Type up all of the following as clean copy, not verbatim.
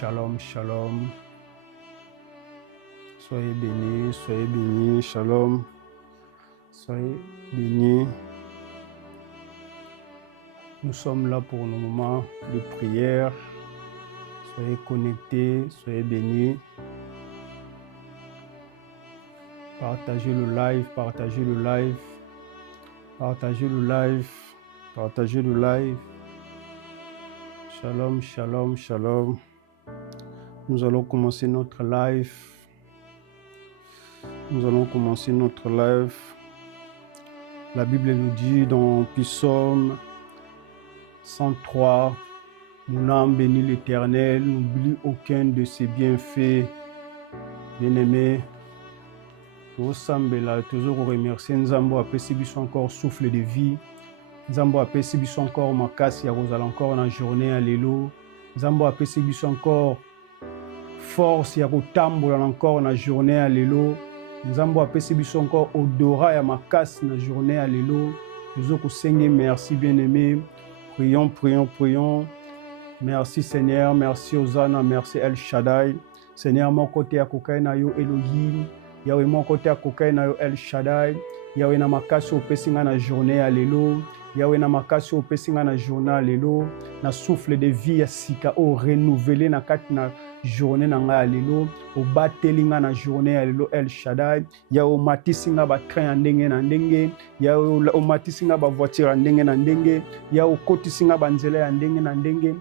Shalom, shalom. Soyez bénis, shalom. Soyez bénis. Nous sommes là pour nos moments de prière. Soyez connectés, soyez bénis. Partagez le live, partagez le live. Partagez le live, partagez le live. Shalom, shalom, shalom. Nous allons commencer notre live. Nous allons commencer notre live. La Bible nous dit dans Psaume 103, mon âme bénit l'Éternel, n'oublie aucun de ses bienfaits. Bien-aimés, toujours remercier Nzambo apesi biso encore souffle de vie. Nzambo apesi biso encore makasi ya kozala encore na journée ya lelo. Nzambo apesi biso encore force ya kotambola encore na journée ya lelo. Nzambo apesi biso encore odorat ya makasi na journée ya lelo. Toujours kosenga merci bien-aimé. Prions, prions, prions. Merci Seigneur, merci Hosanna, merci El Shaddai. Seigneur, mon côté à kokai na yo Elohim. Yahweh mon côté à kokai na yo El Shaddai. Yahweh na makasi opesinga na journée ya lelo. Yahweh na makasi opesinga na journée ya lelo. Na souffle de vie ya sika o renouveler na kati na journée na nga ya lelo. O batelinga na journée ya lelo El Shaddai. Yahweh matisinga ba train ya ndenge na ndenge. Yahweh o matisinga ba voiture ya ndenge na ndenge. Yahweh kotisinga ba nzela ya ndenge na ndenge.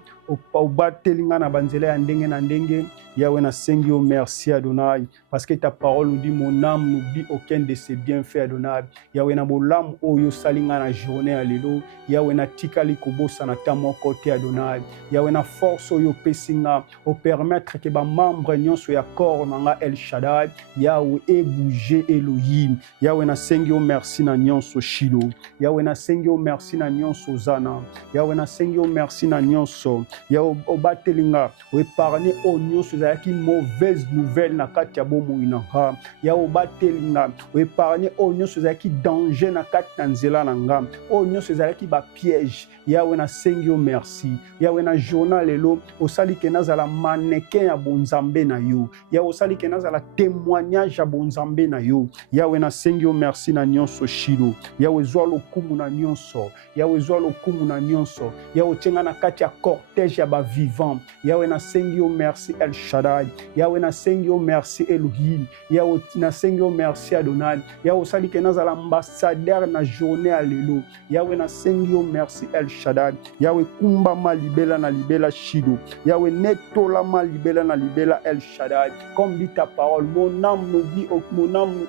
O batelinga na ba nzela ya ndenge na ndenge. Yahweh na sengi o merci Adonai. Parce que ta parole nous dit mon âme n'oublie aucun de ses bienfaits Adonai. Yahweh na bolam oyo salinga na journée ya lelo. Yahweh na tikali kobosa na ta mon côté Adonai. Yahweh na force oyo pesinga o permettre que ba membre nyonso ya corps nanga El Shaddai. Yahweh e bouger Elohim. Yahweh na sengi o merci na nyonso Shilo. Yahweh na sengi o merci na nyonso Zana. Yahweh na sengi o merci na nyonso. Yahweh o batelinga o épargner o nyonso zaki mauvaise nouvelle na kati ya bomo inanga. Yahweh o batelinga o épargner o nyonso zaki danger na kati na nzela na nga. O nyonso zaki ba piège. Yahweh na sengi o merci. Yahweh na journal lelo osali ke nazala mannequin ya bonzambe na yo. Yahweh osali ke nazala témoignage ya bonzambe na yo. Yahweh na sengi o merci na nyonso Shilo. Yahweh zwa lokumu na nyonso. Yahweh zwa lokumu na nyonso. Yahweh tenga na kati ya cortège ya ba vivant. Yahweh na sengi o merci El Shaddai. Yahweh na sengi o merci Elohim. Yahweh na sengi o merci Adonai. Yahweh osali ke nazala ambassadeur na journée ya lelo. Yahweh na sengi o merci El Shaddai. Yahweh kumba ma libela na libela Shilo. Yahweh netola ma libela na libela El Shaddai. Comme dit ta parole, mon âme n'oublie mon âme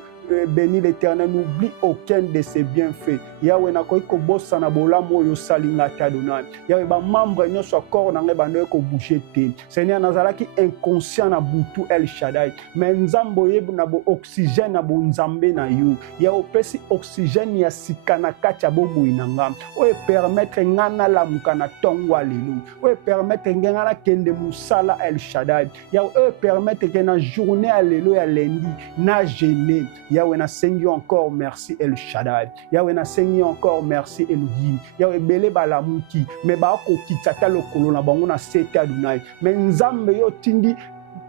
béni l'Éternel, n'oublie aucun de ses bienfaits. Yahweh na koiko bossa na bolamo yo salinga Adonai. Yahweh ba membre nyonso corps na ngai bando ko bouger te. Seigneur nazalaki inconscient na butu El Shaddai. Mais nzambo yeb na bo oxygène na bo nzambe na yo. Yahweh pesi oxygène ya sikana kati ya bomo inanga. O permettre ngana la mukana tongwa lelo. O permettre ngana kende musala El Shaddai. Yahweh permettre que na journée à lelo ya lundi na gêné. Yahweh na sengi encore merci El Shaddai. Yahweh na sengi encore merci Elohim. Yahweh bele balamuki me ba ko kitata lokolo na bango na sete Adonai. Mais nzambe yo tindi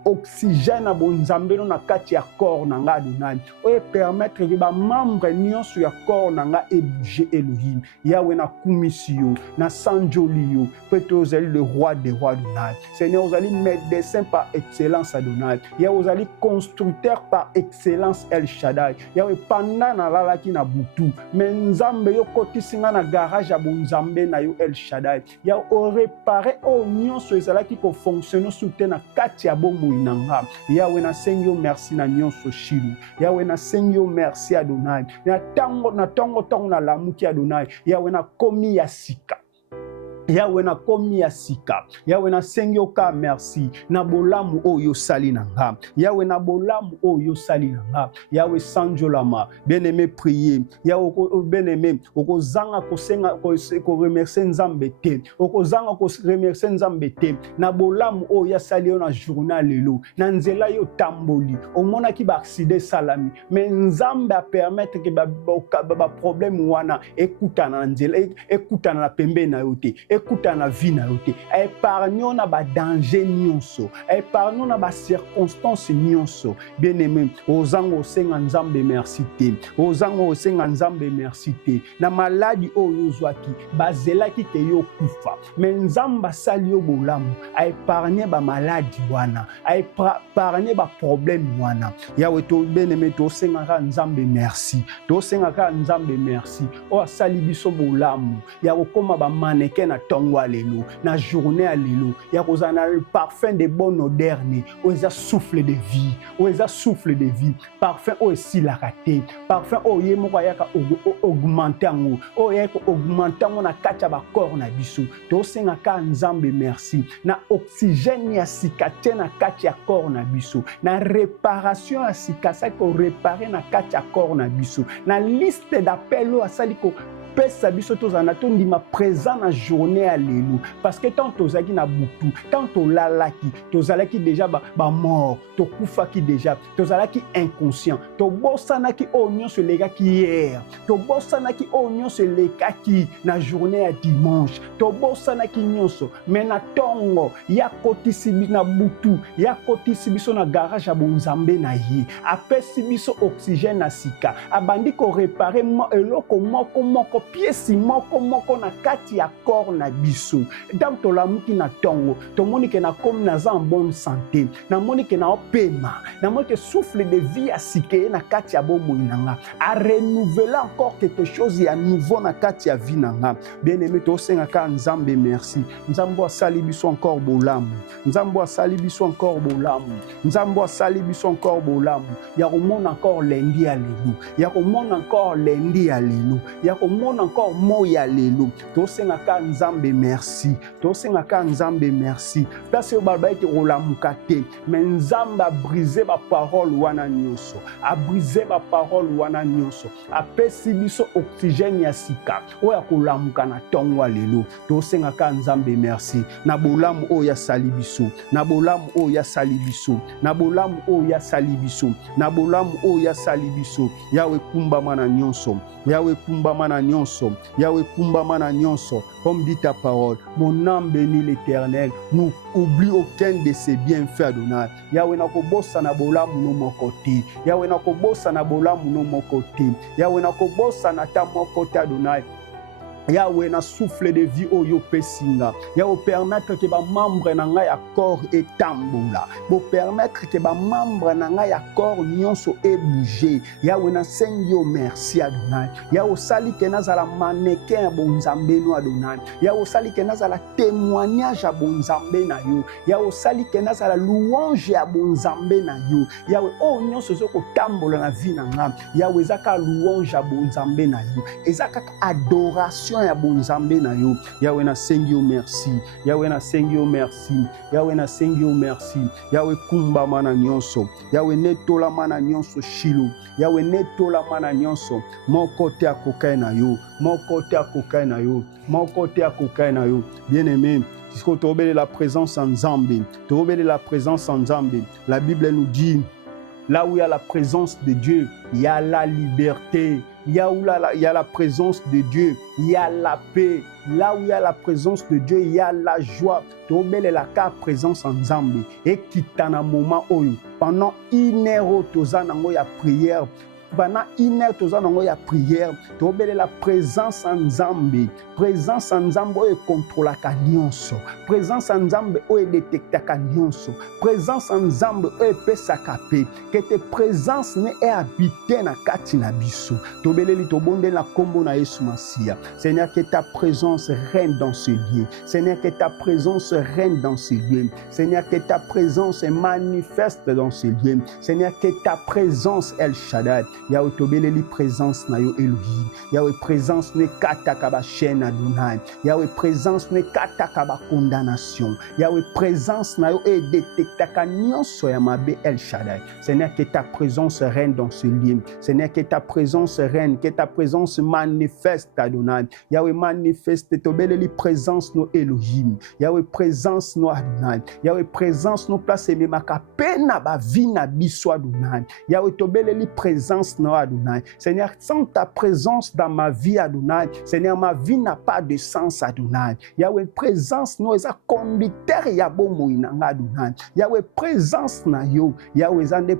oxygène na bonzambe na kati ya corps na nga Adonai. O permettre que ba membre nyonso ya corps na nga e bouger Elohim. Yahweh na kumisio na sanjolio peut-être ozali le roi des rois Adonai. Seigneur ozali médecin par excellence Adonai. Yahweh ozali constructeur par excellence El Shaddai. Yahweh pendant na lalaki na butu mais nzambe yo kotisinga na garage ya bonzambe na yo El Shaddai. Yahweh o réparer o nyonso ezalaki ko fonctionner soute na kati ya bomo inanga. Yahweh na sengi o merci na nyonso Shilo. Yahweh na sengi o merci Adonai. Na tango na lamuki Adonai. Yahweh na komi ya sika. Yahweh na komi ya sika. Yahweh na sengi oka merci na bolamu oyo sali na nga. Yahweh na bolamu oyo sali na nga. Yahweh sanjolama. Bien-aimé prier. Yahweh bien-aimé oko zanga ko senga ko remercier nzambe te. Oko zanga ko remercier nzambe te. Na bolamu oyo sali na journée lelo. Na nzela yo tamboli. Omona ki ba accident salami. Mais nzambe a permettre que ba problème wana ekutana na nzela ekutana na pembe na yote. ekuta na vie na yo te, épargne na ba danger nyonso, épargne na ba circonstance nyonso. Bien-aimé, ozango osenga nzambe merci te, ozango osenga nzambe merci te. Na maladi oyo ozwaki bazelaki te yo kufa, mais nzambe asali yo bolamu, épargne ba maladi wana, épargne ba problème wana. Yawe to bien-aimé, to sengaka nzambe merci, to sengaka nzambe merci. O asali biso bolamu ya kokoma ba mannequin na tongo alelo, na journée alelo, ya kozana le parfum de bonne odeur ne, o eza souffle de vie, o eza souffle de vie, parfum o esilaka te, parfum o ye moko ayaka augmenter ngo, o yaka augmenter ngo na kati ya bakor na biso. To sengaka nzambe merci na oxygène ya sika te na kati ya corps na biso, na réparation ya sika sa ko réparer na kati ya corps na biso, na liste d'appel o asali ko pesa biso tozana tondima présent na journée à lelo, parce que tant tozaki na butu, tant tolalaki, tozalaki déjà ba mort, tokufaki déjà, tozalaki inconscient, tobosanaki o nyonso lekaki hier, tobosanaki o nyonso lekaki na journée à dimanche, tobosanaki nyonso, mais na tongo ya kotisi biso na butu, ya kotisi biso na garage ya bonzambe na ye, apesi biso oxygène na sika, abandi ko réparer eloko moko piesi moko na kati ya corps na biso. Donc tolamuki na tongo, tomoni ke na comme naza en bonne santé, na moni ke na opema, na moni ke souffle de vie a sike na kati ya bomoi nanga, a renouveler encore quelque chose ya nouveau na kati ya vie nanga. Bien-aimé, to sengaka nzambe merci, nzambe asali biso encore bolamu, nzambe asali biso encore bolamu, nzambe asali biso encore bolamu, ya komona encore lundi ya lelo, ya komona encore lundi ya lelo, ya komona encore moya lelo. To sengaka nzambe merci, to sengaka nzambe merci, parce que baba ete olamuka te, mais nzambe a brisé ba parole wana nyonso, a brisé ba parole wana nyonso, a pesi biso oxygène ya sika oya kolamuka na tongo lelo. To sengaka nzambe merci na bolamu oya sali biso, na bolamu oya sali biso, na bolamu oya sali biso, na bolamu oya sali biso. Yawe kumba mana nyonso, Yawe kumba mana nyonso, Yawe kumba mana nyonso. Comme dit ta parole, mon âme bénit l'Éternel, nous oublie aucun de ses bienfaits, Adonai. Yahweh na kobosa na bolamu no mokote, Yahweh na kobosa na bolamu no mokote, Yahweh na kobosa na ta mokote, Adonai. Yahweh na souffle de vie oyo pesinga, Yahweh permettre que ba membre na ngai ya corps etambola, bo permettre que ba membre na ngai ya corps nyonso e bouger. Yahweh na sengi yo merci Adonai, Yahweh sali ke nazala mannequin ya bonzambe no Adonai, Yahweh sali ke nazala témoignage ya bonzambe na yo, Yahweh sali ke nazala louange ya bonzambe na yo, Yahweh o nyonso zo ko tambola na vie na nga, Yahweh zaka louange ya bonzambe na yo, ezaka adoration ya bonzambe na yo. Yahweh na sengi yo merci, Yahweh na sengi yo merci, Yahweh na sengi yo merci, Yahweh kumba mana nyonso, Yahweh netola mana nyonso shilo, Yahweh netola mana nyonso, moko te akokai na yo, moko te akokai na yo, moko te akokai na yo. Bien-aimé, puisque tu obéis la présence en Zambie, tu obéis la présence en Zambie. La Bible nous dit, là où il y a la présence de Dieu, il y a la liberté. Il y a la présence de Dieu, il y a la paix. Là où il y a la présence de Dieu, il y a la joie. Tobele la présence en Zambie. Et qui t'en a un moment où, pendant 1 heure, tu as une prière. Pendant 1 heure, tu as une prière. Tobele la présence en Zambie. Présence en Zambie où contrôle la nyonso. Présence en Zambie où détecte la nyonso. Présence en Zambie où peut s'accaper. Que tes présences n'est habitée na kati na biso. Tobele li tobonde la kombo na Yesu Masia. Seigneur, que ta présence règne dans ce lieu. Seigneur, que ta présence règne dans ce lieu. Seigneur, que ta présence manifeste dans ce lieu. Seigneur, que ta présence El Shaddai. Yahweh tobele li présence na yo Elohim. Yahweh présence ne kataka ba chaîne Adonai. Yahweh présence ne kataka ba condamnation. Yahweh présence na yo e détectaka nyonso ya mabe El Shaddai. Seigneur, que ta présence règne dans ce lieu. Seigneur, que ta présence règne, que ta présence manifeste Adonai. Yahweh manifeste tobele li présence no Elohim. Yahweh présence no Adonai. Yahweh présence no place memaka pena ba vie na biso Adonai. Yahweh tobele li présence présence, non, Adonai. Seigneur, sans ta présence dans ma vie, Adonai, Seigneur, ma vie n'a pas de sens, Adonai. Yahweh, présence, non, eza conducteur, yabo moinanga, Adonai. Yahweh, présence, na yo, Yahweh, zande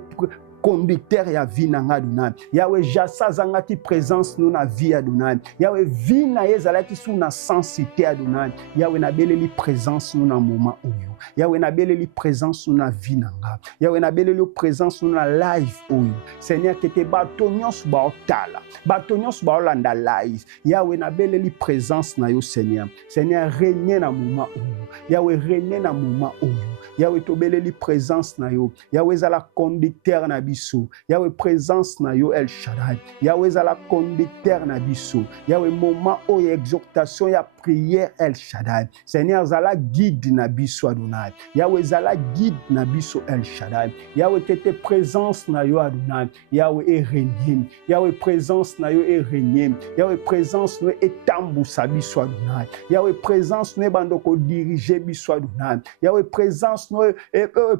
conducteur ya vie na Adonai. Yahweh, jasa zangaki présence nous na vie, Adonai. Yahweh, vie na yezalaki sous na sensité, Adonai. Yahweh, na beleli présence nous na moment oyo. Yahweh, na beleli présence nous na vie na nga. Yahweh, na beleli présence nous na life oyo. Seigneur, que te batonios ba otala. Batonios ba olanda life. Yahweh, na beleli présence na yo, Seigneur. Seigneur, régner na moment oyo. Yahweh, régner na moment oyo. Yahweh, to beleli présence na yo. Yahweh, zala conducteur na biso. Yahweh, présence na yo El Shaddai. Yahweh, zala conducteur na biso. Yahweh, moment oyo exhortation ya prière El Shaddai. Seigneur, zala guide na biso, Adonai. Yahweh, zala guide na biso El Shaddai. Yahweh, tete présence na yo, Adonai. Yahweh, e régner. Yahweh, présence na yo e régner. Yahweh, présence no etambusa biso, Adonai. Yahweh, présence no bandoko diriger biso, Adonai. Yahweh, présence no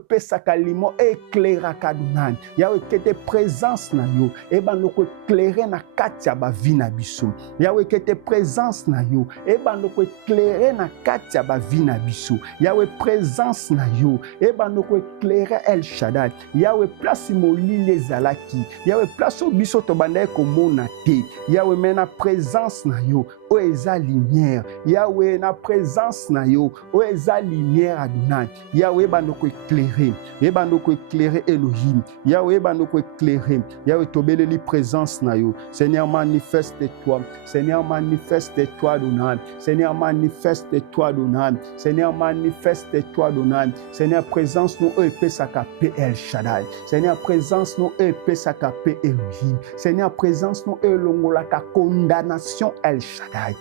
pesaka limo éclairaka, Adonai. Yahweh, que te présence na yo e bandoko éclairer na kati ya ba vie na biso. Yahweh, que te présence na yo e bandoko éclairer na kati ya ba vie na biso. Yahweh, présence na yo e bandoko éclairer El Shaddai. Yahweh, place molili ezalaki. Yahweh, place o biso to bandaye komona te. Yahweh, mena présence na yo o eza lumière. Yahweh, na présence na yo o eza lumière, Adonai. Yahweh, bandoko éclairer. E bandoko éclairer Elohim. Yahweh, bandoko éclairer. Yahweh, tobeleli présence na yo. Seigneur, manifeste-toi. Seigneur, manifeste-toi, Adonai. Seigneur, manifeste-toi, Adonai. Seigneur, manifeste-toi, Adonai. Seigneur, présence nous epesaka pe El Shaddai. Seigneur, présence nous epesaka pe Elohim. Seigneur, présence nous elongolaka condamnation El Shaddai.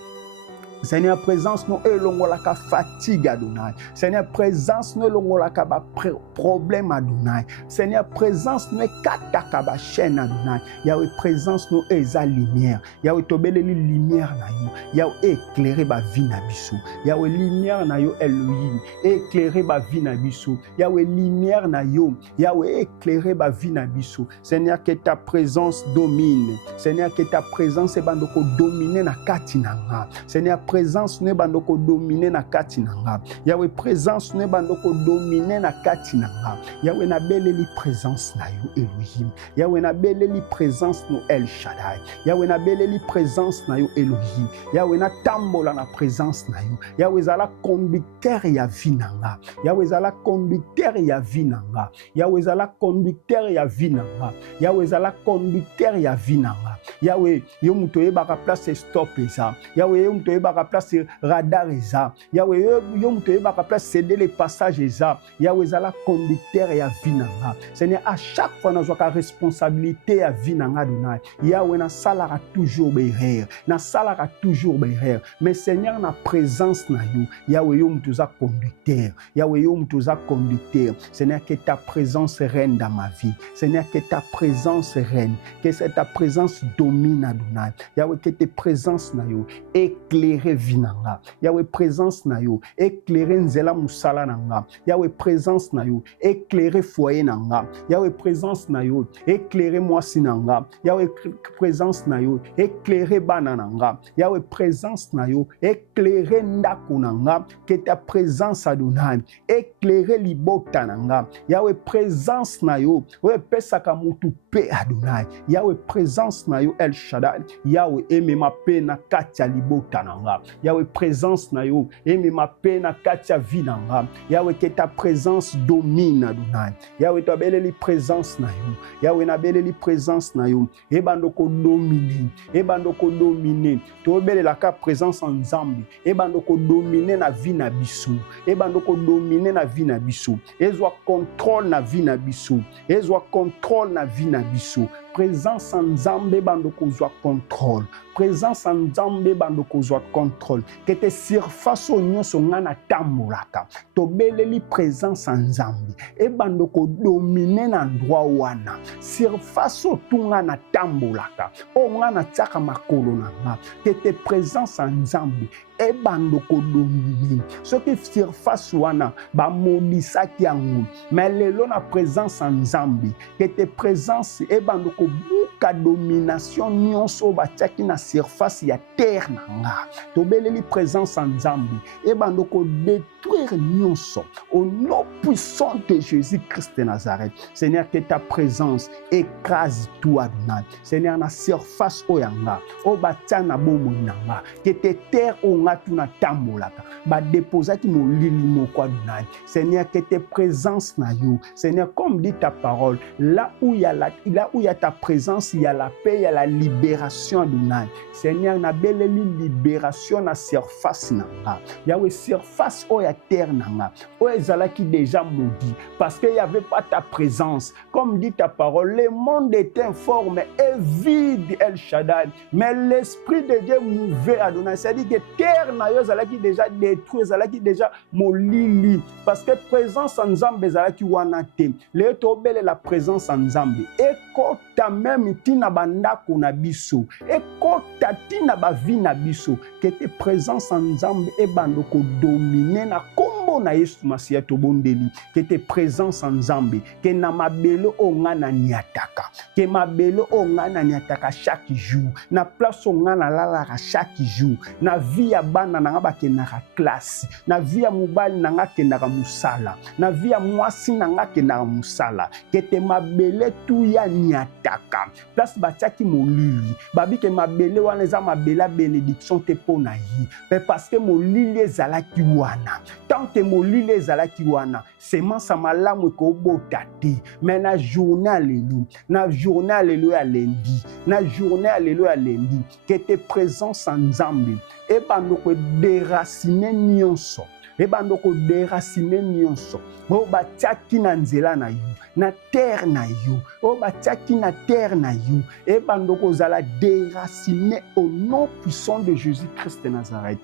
Seigneur, présence nous elongolaka fatigue, Adonai. Seigneur, présence nous elongolaka ba problème, Adonai. Seigneur, présence nous kataka ba chaîne, Adonai. Yahweh, présence nous eza lumière. Yahweh, tobeleli lumière na yo. Yahweh, éclairer ba vie na biso. Yahweh, lumière na yo Elohim. Éclairer ba vie na biso. Yahweh, lumière na yo. Yahweh, éclairer ba vie na biso. Seigneur, que ta présence domine. Seigneur, que ta présence ebandoko dominer na kati na nga. Seigneur, présence ne bandoko dominer na kati na nga. Yahweh, présence ne bandoko dominer na kati na nga. Yahweh, na beleli présence na yo Elohim. Yahweh, na beleli présence no El Shaddai. Yahweh, na beleli présence na yo Elohim. Yahweh, na tambola na présence na yo. Yahweh, zala conducteur ya vie na nga. Yahweh, zala conducteur ya vie na nga. Yahweh, zala conducteur ya vie na nga. Yahweh, zala conducteur ya vie na nga. Yahweh, yo muto yebaka place stop eza. Yahweh, yo muto yebaka place radar eza. Yahweh, yo muto yebaka place céder les passages eza. Yahweh, zala conducteur ya vie na nga. Seigneur, à chaque fois nazwaka responsabilité ya vie na nga, Adonai. Yahweh, na salaka toujours berrer. Na salaka toujours berrer. Mais Seigneur, na présence na yo. Yahweh, yo muto za conducteur. Yahweh, yo muto za conducteur. Seigneur, que ta présence règne dans ma vie. Seigneur, que ta présence règne. Que ta présence domine, Adonai. Yahweh, que tes présences na yo éclairer vie na nga. Yahweh, présence na yo éclairer nzela musala na nga. Yahweh, présence na yo éclairer foyer na nga. Yahweh, présence na yo éclairer mwasi na nga. Yahweh, présence na yo éclairer bana na nga. Yahweh, présence na yo éclairer ndako na nga. Que ta présence, Adonai, éclairer libota na nga. Yahweh, présence na yo pesaka mutu pe, Adonai. Yahweh, présence na yo El Shaddai. Yahweh, emema pe na kati ya libota na nga. Yahweh, présence na yo emema pe na kati ya vie na nga. Yahweh, que ta présence domine, Adonai. Yahweh, to beleli présence na yo. Yahweh, na beleli présence na yo ebandoko dominer. Ebandoko dominer. To belela ka présence en Nzambe. Ebandoko dominer na vie na biso. Ebandoko dominer na vie na biso. Ezwa contrôle na vie na biso. Ezwa contrôle na vie na biso. Présence en Nzambe bandoko zwa contrôle. Présence en Nzambe bandoko zwa contrôle. Que te surface nyonso ngana tambolaka. To beleli présence en Nzambe. E bandoko dominer na endroit wana. Surface tunga na tambolaka. O ngana tsaka makolo na nga. Que te présence en Nzambe. E bandoko dominer. Ce qui surface wana ba modisaki yango. Mais lelo na présence en Nzambe. Que te présence e bandoko ka domination nyonso batiaki na surface ya terre na nga tobeleli présence en Nzambe ebanda détruire nyonso au nom puissant de Jésus-Christ de Nazareth. Seigneur, que ta présence écrase tout Adonai. Seigneur, na surface oyanga o batia bomoi nanga que te terre onga tuna tambolaka ba déposaki molili moko Adonai. Seigneur, que tes présences na yo. Seigneur, comme dit ta parole, là où il y a ta présence, il y a la paix, il y a la libération Adonai. Seigneur, na beleli libération na surface nanga. Yahweh surface oya terre nanga. O ezalaki déjà maudit parce qu'il n'y avait pas ta présence. Comme dit ta parole, le monde est informe et vide El Shaddai, mais l'esprit de Dieu mouvait Adonai. C'est-à-dire que terre na yo ezalaki déjà détruit, ezalaki déjà molili parce que présence en Nzambe ezalaki wana te. Le tobele la présence en Nzambe ekota même tina bandako na biso ekota tina ba vie na biso que tes présence en Nzambe e bandoko dominer na kombo na Yesu Masia tobondeli que tes présence en Nzambe que na mabelo ongana niataka que mabelo ongana niataka chaque jour na place ongana lala chaque jour na vie ya bana na ba kenaka classe na vie ya mobali na nga kenaka musala na vie ya mwasi na nga kenaka musala que te mabele tu ya niataka place batiaki molili babi ke mabele wana eza mabela bénédiction te pona yi parce que molili ezalaki wana tant que molili ezalaki wana semence malamu ko bota te mais na journée alléluia lundi na journée alléluia lundi que tes présence en Nzambe e bandoko déraciner nyonso ebandoko déraciner nyonso o batiaki na nzela na yo na terre na yo o batiaki na terre na yo ebandoko zala déraciner au nom puissant de Jésus-Christ de Nazareth.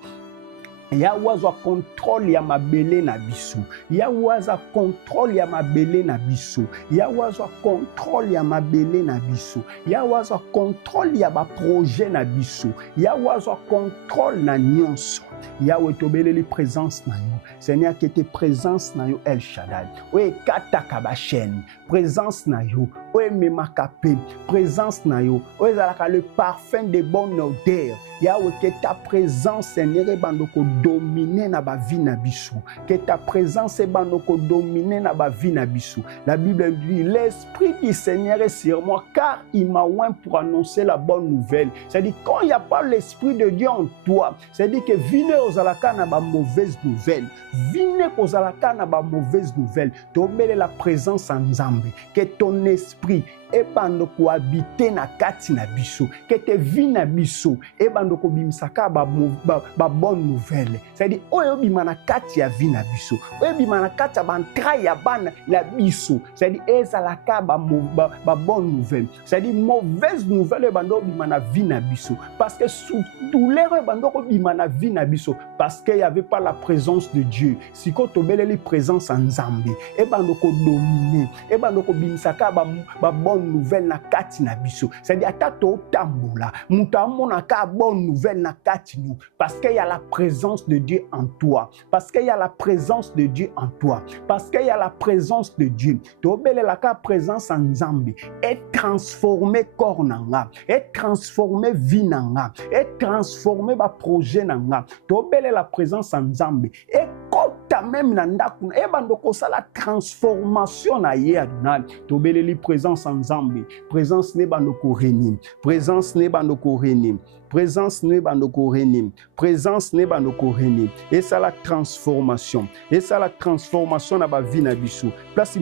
Yahweh contrôle ya mabele na biso. Yahweh contrôle ya mabele na biso. Yahweh contrôle ya mabele na biso. Yahweh contrôle ya ba projet na biso. Yahweh contrôle na nyonso. Yahweh tobeleli présence na yo. Seigneur, que tes présence na yo El Shaddai. Oye kataka ba chaîne. Présence na yo. Oye memakape. Présence na yo. Oye zalaka le parfum de bonne odeur. Yahweh, que ta présence, Seigneur, bandoko dominer na ba vie na biso. Que ta présence bandoko dominer na ba vie na biso. La Bible dit, l'Esprit du Seigneur est sur moi, car il m'a oint pour annoncer la bonne nouvelle. C'est-à-dire, quand il n'y a pas l'Esprit de Dieu en toi, c'est-à-dire que vine aux alaka na ba mauvaise nouvelle. Vine aux alaka na ba mauvaise nouvelle. Tobele la présence en Nzambe. Que ton esprit ebandoko habiter na kati na biso, que te vi na biso ebandoko bimisaka ba bonne nouvelle. C'est-à-dire oyo bima na kati ya vi na biso, oyo bima na kati ya bantra ya bana na biso. C'est-à-dire ezalaka ba bonne nouvelle. C'est-à-dire mauvaise nouvelle ebandoko bima na vi na biso parce que sous douleur ebandoko bima na vi na biso parce qu'il y avait pas la présence de Dieu. Si ko tobeleli présence en Nzambe ebandoko dominer, ebandoko bimisaka ba bonne nouvelle na kati na biso. C'est-à-dire atato tambola muta mona ka bonne nouvelle na kati nous parce qu'il y a la présence de Dieu en toi, parce qu'il y a la présence de Dieu en toi, parce qu'il y a la présence de Dieu. Tobele la ka présence en Nzambe et transformer corps nanga, et transformer vie nanga, et transformer ba projet nanga. Tobele la présence en Nzambe et kota même na ndaku e bandoko sala transformation na ye Adonai. Tobele li présence en Nzambe, présence ne bandoko renim, présence ne bandoko renim, présence ne bandoko renim, présence ne bandoko renim. Et ça la transformation, et ça la transformation na ba vie na biso. Place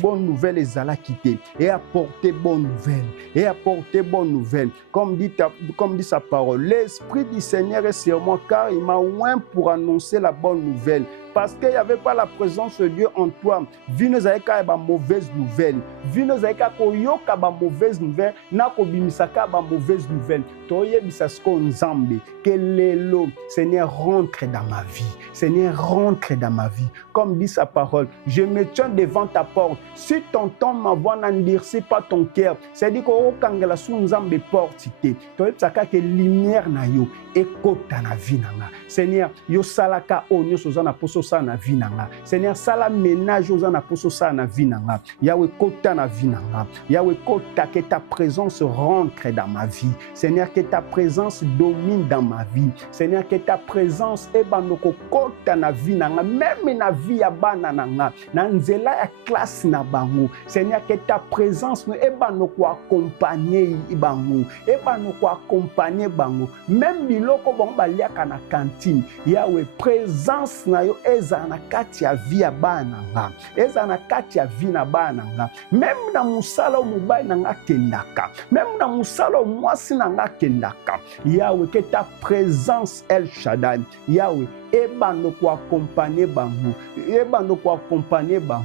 bonne nouvelle ezala quitter et apporter bonne nouvelle, et apporter bonne nouvelle. Comme dit sa parole, l'Esprit du Seigneur est sur moi car il m'a oint pour annoncer la bonne nouvelle. Parce qu'il n'y avait pas la présence de Dieu en toi. Vino zaeka ba mauvaise nouvelle. Vino zaeka koyoka ba mauvaise nouvelle. Na kobimisaka ba mauvaise nouvelle. Toye bisasko Nzambe. Que l'élo, Seigneur, rentre dans ma vie. Seigneur, rentre dans ma vie. comme dit sa parole. Je me tiens devant ta porte. Si ton temps m'envoie, n'endurcis pas ton cœur. C'est-à-dire qu'on kangela sous nzambe porte te. Toi tsaka que lumière na yo ekota na vie nanga. Seigneur, yo salaka onyo soza na poso sa na vie nanga. Seigneur, sala ménage oza na poso sa na vie nanga. Yahweh kota na vie nanga. Yahweh kota que ta présence rentre dans ma vie. Seigneur, que ta présence domine dans ma vie. Seigneur, que ta présence ebanoko kota na vie nanga, même na vie ya bana nanga, na nzela ya classe na bango. Seigneur, que ta présence ebanoko accompagner bango, ebanoko accompagner bango, même biloko bango baliaka na cantine. Yahweh, présence na yo eza na kati ya vie ya bana nanga, eza na kati ya vie na bana nanga, même na musala mobile nanga kendaka, même na musala mwasi nanga kendaka. Yahweh, que ta présence El Shaddai, Yahweh, ebanoko accompagner bango, ebanoko accompagner bango,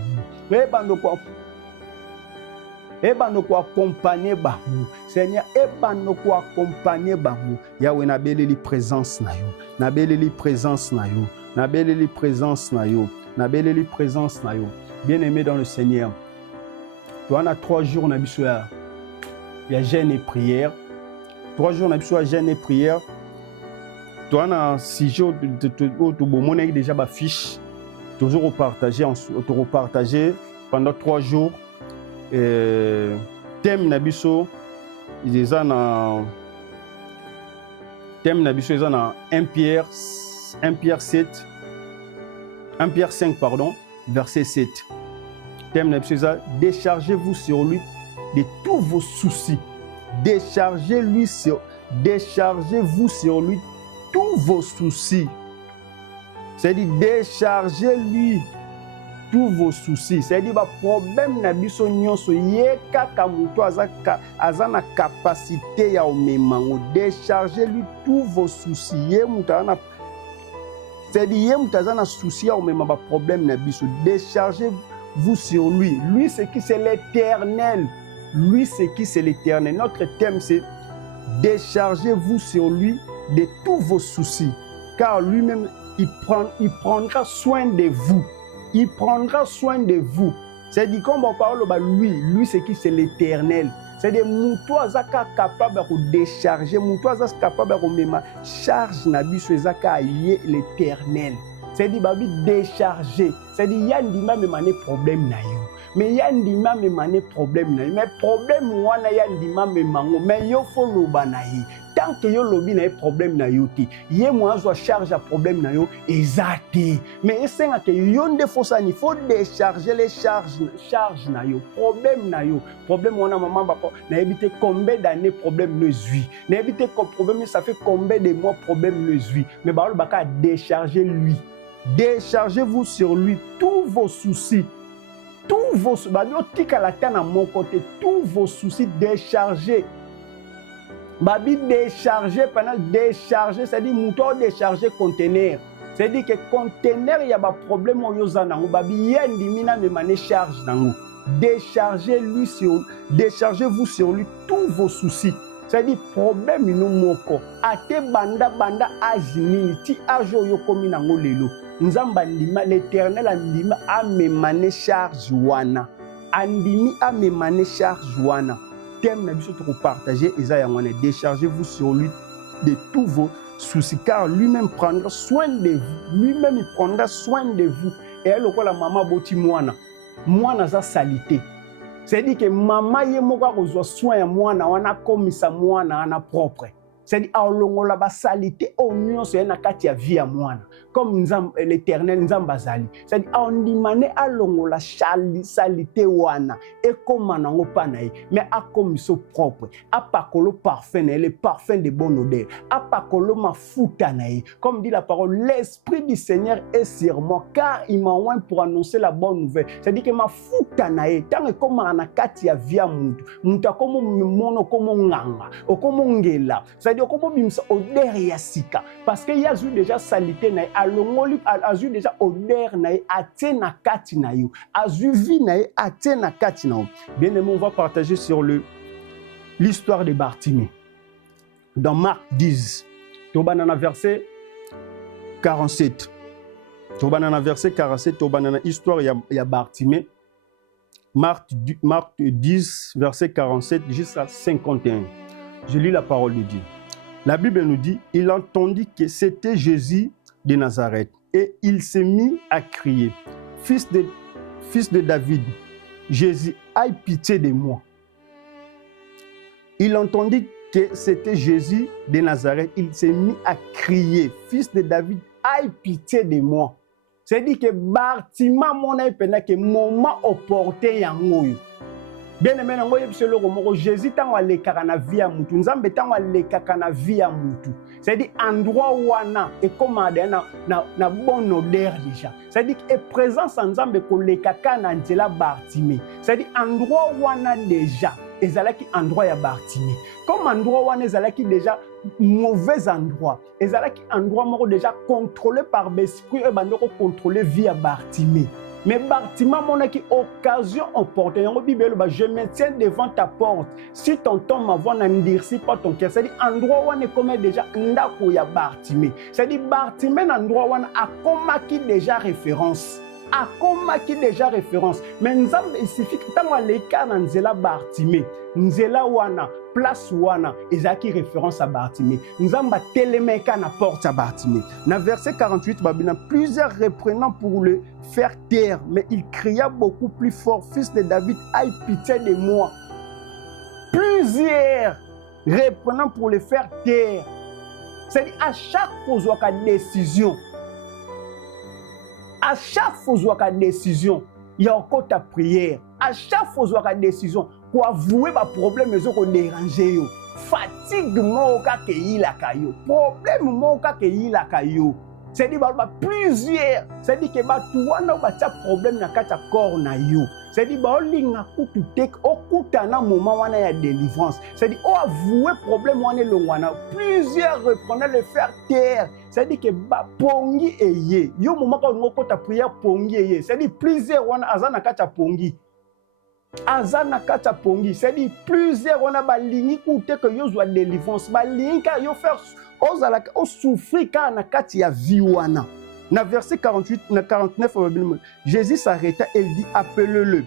ebanoko accompagner bango. Seigneur, ebanoko accompagner bango. Yahweh, nabeleli présence na yo, nabeleli présence na yo, nabeleli présence na yo, nabeleli présence na yo. Bien-aimé dans le Seigneur, toi on a 3 jours na biso ya jeûne et prière. 3 jours na biso ya jeûne et prière. Toi on a 6 jours de monnaie déjà ba fiche. Toujours repartager pendant 3 jours. Thème na biso ils na thème na biso ils na 1 Pierre 7 1 Pierre 5 pardon verset 7. Thème na biso déchargez-vous sur lui de tous vos soucis. Déchargez-vous sur lui tous vos soucis. C'est-à-dire déchargez-lui tous vos soucis. C'est-à-dire ba problème na biso nyonso ye kaka muto azana capacité ya omemango. Déchargez-lui tous vos soucis. Ye muto ana c'est-à-dire ye muto azana souci ya omema ba problème na biso. Déchargez-vous sur lui. Lui c'est qui? C'est l'Éternel. Lui c'est qui? C'est l'Éternel. Notre thème c'est déchargez-vous sur lui de tous vos soucis, car lui-même il prendra soin de vous. Il prendra soin de vous. C'est-à-dire, comme on parle de lui c'est qui? C'est l'Éternel. C'est-à-dire, moutou azaka capable de décharger, moutou azaka capable de même charge nabiso ezaka yé l'Éternel. C'est-à-dire, babi décharger. C'est-à-dire, yandima me mané problème na yo. Mais yandima me mané problème na yo. Mais problème wana yandima me mango. Mais yo follow banayi. Tant que yo lobi na problème na yo ti, ye moi zo charge à problème na yo ezati. Mais esenga que yo nde fosa ni faut décharger les charge na yo, problème na yo. Problème wana maman papa na éviter combien d'années problème ne zui. Na éviter problème ça fait combien de mois problème ne zui. Mais ba le baka décharger lui. Déchargez-vous sur lui tous vos soucis. Tous vos soucis, bah yo tika la tana mon côté, tous vos soucis déchargés. Babi décharger pendant décharger, c'est-à-dire mouton décharger conteneur. C'est-à-dire que conteneur il y a pas problème au yozana, babi yendi mina me mané charge nango. Déchargez-vous sur lui tous vos soucis. C'est-à-dire problème ino moko. Ate banda ajini ti ajo yokomi nango lelo. Nzamba ndima l'Éternel andima a me mané charge wana. Andimi a me mané charge wana. Thème na biso to partager Isaïe wana, déchargez-vous sur lui de tous vos soucis car lui-même prendra soin de vous. Lui-même il prendra soin de vous. Et elle ko la maman boti mwana za salité. C'est-à-dire que maman ye moko kozwa soin ya mwana wana komisa mwana ana propre. C'est-à-dire alongola ba salité au nyonso ya na kati ya vie ya mwana. Comme l'Éternel nzamba zali. C'est-à-dire ondimane alongola salité wana et comme nango panayi mais akomiso propre. Apakolo parfum na le parfum de bonne odeur. Apakolo mafuta na comme dit la parole, l'esprit du Seigneur est sur moi car il m'a oint pour annoncer la bonne nouvelle. C'est-à-dire que mafuta na tant comme na kati ya vie ya mutu. Mutu akomo mono komo nganga, okomo ngela. C'est-à-dire comment bimsa odeur ya sika parce que y a déjà salité na alongoli azu déjà odeur na atena kati na yo azu vi na atena kati na yo. Bien aimé, on va partager sur l'histoire de Bartimée dans Marc 10 to banana verset 47. Tobanana verset 47, Tobanana histoire ya Bartimée. Marc 10, verset 47 jusqu'à 51. Je lis la parole de Dieu. La Bible nous dit, il entendit que c'était Jésus de Nazareth et il s'est mis à crier, fils de David, Jésus, aie pitié de moi. Il entendit que c'était Jésus de Nazareth, il s'est mis à crier, fils de David, aie pitié de moi. C'est-à-dire que Bartima mona epena que moment opportun yango. Bien aimé nango yebiselo ko Jésus tango alekaka na vie ya mutu, Nzambe tango alekaka na vie ya mutu. C'est-à-dire endroit wana et comme na bonne odeur déjà. C'est-à-dire que présence Nzambe ko lekaka na nzela Bartimée. C'est-à-dire endroit wana déjà ezalaki endroit ya Bartimée. Comme endroit wana ezalaki déjà mauvais endroit. Ezalaki endroit moko déjà contrôlé par l'esprit et bandoko contrôlé via Bartimée. Mais Bartimée monaki occasion opportune. Je me tiens devant ta porte. Si ton temps m'avoue n'endirci pas ton cœur. C'est-à-dire endroit où on est comme déjà ndako ya Bartimée. C'est-à-dire Bartimée endroit où on a komaki déjà référence. Akomaki déjà référence. Mais Nzambe il suffit que tant aleka na nzela Bartimée. Nzela wana place wana ezaki référence à Bartimée. Nzamba telemeka na porte à Bartimée. Na verset 48 babina plusieurs reprenant pour le faire taire, mais il cria beaucoup plus fort, fils de David, aie pitié de moi. Plusieurs reprenant pour le faire taire. C'est-à-dire à chaque fois qu'il y a une décision, à chaque fois qu'il y a une décision, il y a encore ta prière. À chaque fois qu'il y a une décision, pour avouer les problèmes qui déranger. Fatigue moka ke ilaka yo. Problème moka ke ilaka yo. C'est-à-dire plusieurs. C'est-à-dire que batuwana batia problème na kata corps na yo. C'est-à-dire baolinga kutu tek okuta na moment wana ya délivrance. C'est-à-dire o avouer problème wana longwana. Plusieurs reprenaient le faire taire. C'est-à-dire que ba pongi eye. Yo moment ka ngoko ta prière pongi eye. C'est-à-dire plusieurs wana azana kata pongi. Azana kata pongi, c'est-à-dire plusieurs on a balingi koute que yo zwa délivrance, balingi ka yo faire ozala o souffrir ka na kati ya vie wana. Na verset 48 na 49 Jésus s'arrêta et dit appelle-le.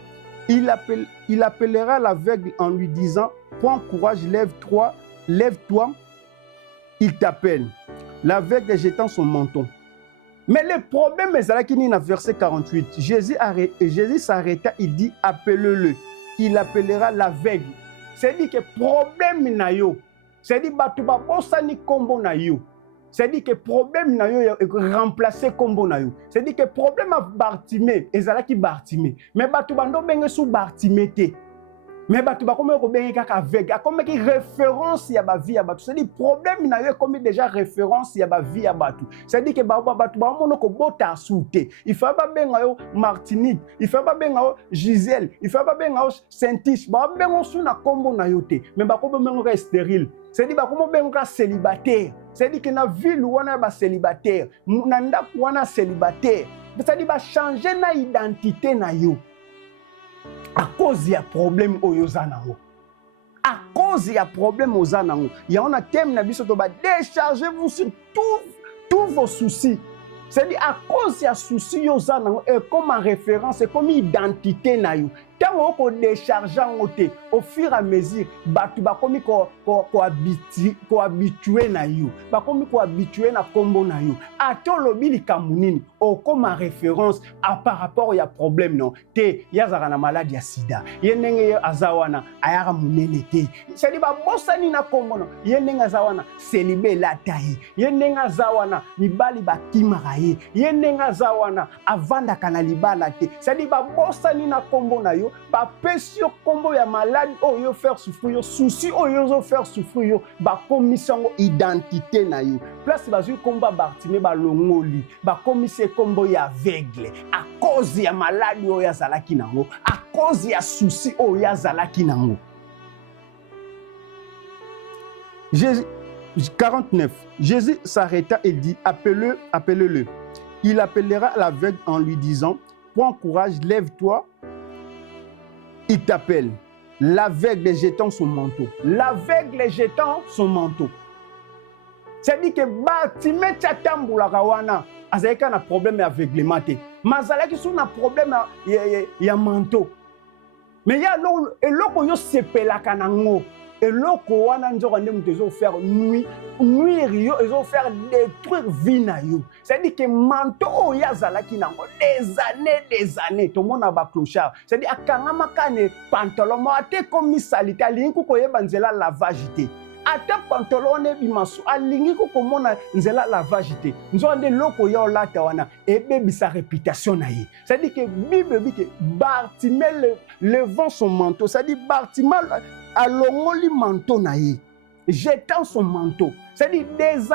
Il appellera l'aveugle en lui disant prends courage, lève-toi, il t'appelle. L'aveugle jetant son menton. Mais le problème est là qu'il y a verset 48. Jésus s'arrêta, il dit appelle-le. Il appellera l'aveugle. C'est-à-dire que problème na yo. C'est-à-dire que batu bosani kombo na yo. C'est-à-dire que problème na yo remplacer kombo na yo. C'est-à-dire que problème à Bartimée, ezalaki Bartimée. Mais batu bando benge sous Bartimée te. Mais batu ba comme ko bengi kaka aveugle, comme ki référence ya ba vie ya batu. C'est-à-dire problème na yo comme déjà référence ya ba vie ya batu. C'est-à-dire que batu ba mono ko bota souté. Il faut pas benga yo Martinique, il faut pas benga yo Gisèle, il faut pas benga yo Saint-Tiche, ba benga sou na kombo na yo te. Mais ba ko benga stérile. C'est-à-dire ba ko benga célibataire. C'est-à-dire que na ville wana ba célibataire, na ndako wana célibataire. C'est-à-dire ba changer na identité na yo. À cause ya problème oyozanango. À cause ya problème oyozanango. Ya on a thème na biso to ba déchargez-vous sur tous vos soucis. C'est-à-dire à cause ya souci yozanango et comme en référence et comme identité na yo. Tant qu'on décharge au fur et à mesure, batu ba komi ko habitué na yo. Ba komi ko habitué na kombo na yo. Ato lobili kamunini o comme référence à par rapport ya problème non. Te yazaka na maladie ya sida. Yenenge azawana ayaka munene te. C'est-à-dire ba bosani na kombo no. Yenenge azawana célibé la taille. Yenenge azawana mibali ba kimaka ye. Yenenge azawana avanda kana libala te. C'est-à-dire ba bosani na kombo na yo. Ba pesio kombo ya malade oyo faire souffrir yo souci oyo faire souffrir yo ba commission identité na yo place ba zu komba Bartimée ba longoli ba commission kombo ya aveugle à cause ya malade oyo azalaki nango à cause ya souci oyo azalaki nango. Jésus 49 Jésus s'arrêta et dit appelle-le. Il appellera l'aveugle en lui disant prends courage, lève-toi. Il t'appelle. L'aveugle jetant son manteau. L'aveugle jetant son manteau. c'est-à-dire que Bartimée tchatamboulaka wana azalaka na problème aveuglement te mazalaki so na problème ya manteau mais ya eloko yo sepelaka nango eloko wana nzoko nde mutu ezofaire nuire yo ezofaire détruire vie na yo c'est-à-dire que manteau oyo azalaki nango des années tomona baclochard c'est-à-dire akangamaka ne pantalon mo ate komisali te alingi kokoyeba nzela lavage te ata pantalon ebimaso alingi kokomona nzela lavage te nzoko nde eloko ya olata wana ebebisa réputation na ye c'est-à-dire que Bible dit que Bartimée levant son manteau c'est-à-dire Bartimée alongoli manteau na ye jetant son manteau c'est-à-dire des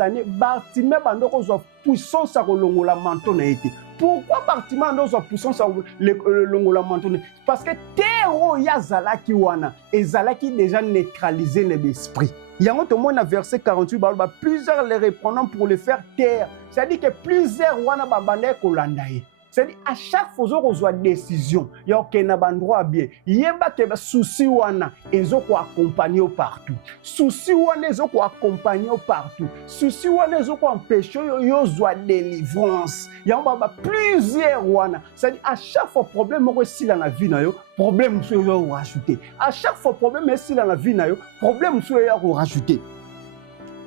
années Bartimée bandoko zwa puissance ya kolongola manteau na ye te pourquoi Bartimée bandoko zwa puissance ya kolongola manteau na ye parce que terre oyo azalaki wana ezalaki déjà neutralisé na l'esprit yango tomona verset 48 baloba plusieurs les reprenant pour le faire taire c'est-à-dire que plusieurs wana babandaki kolanda ye c'est-à-dire à chaque fois ozwa décision ya okenda bandroit bien yeba ke souci wana ezoko accompagner partout souci wana ezoko accompagner partout souci wana ezoko empêcher yo zwa délivrance ya baba plusieurs wana c'est-à-dire à chaque fois problème moko esila na vie na yo problème so yo rajouter à chaque fois problème esila na vie na yo problème so yo rajouter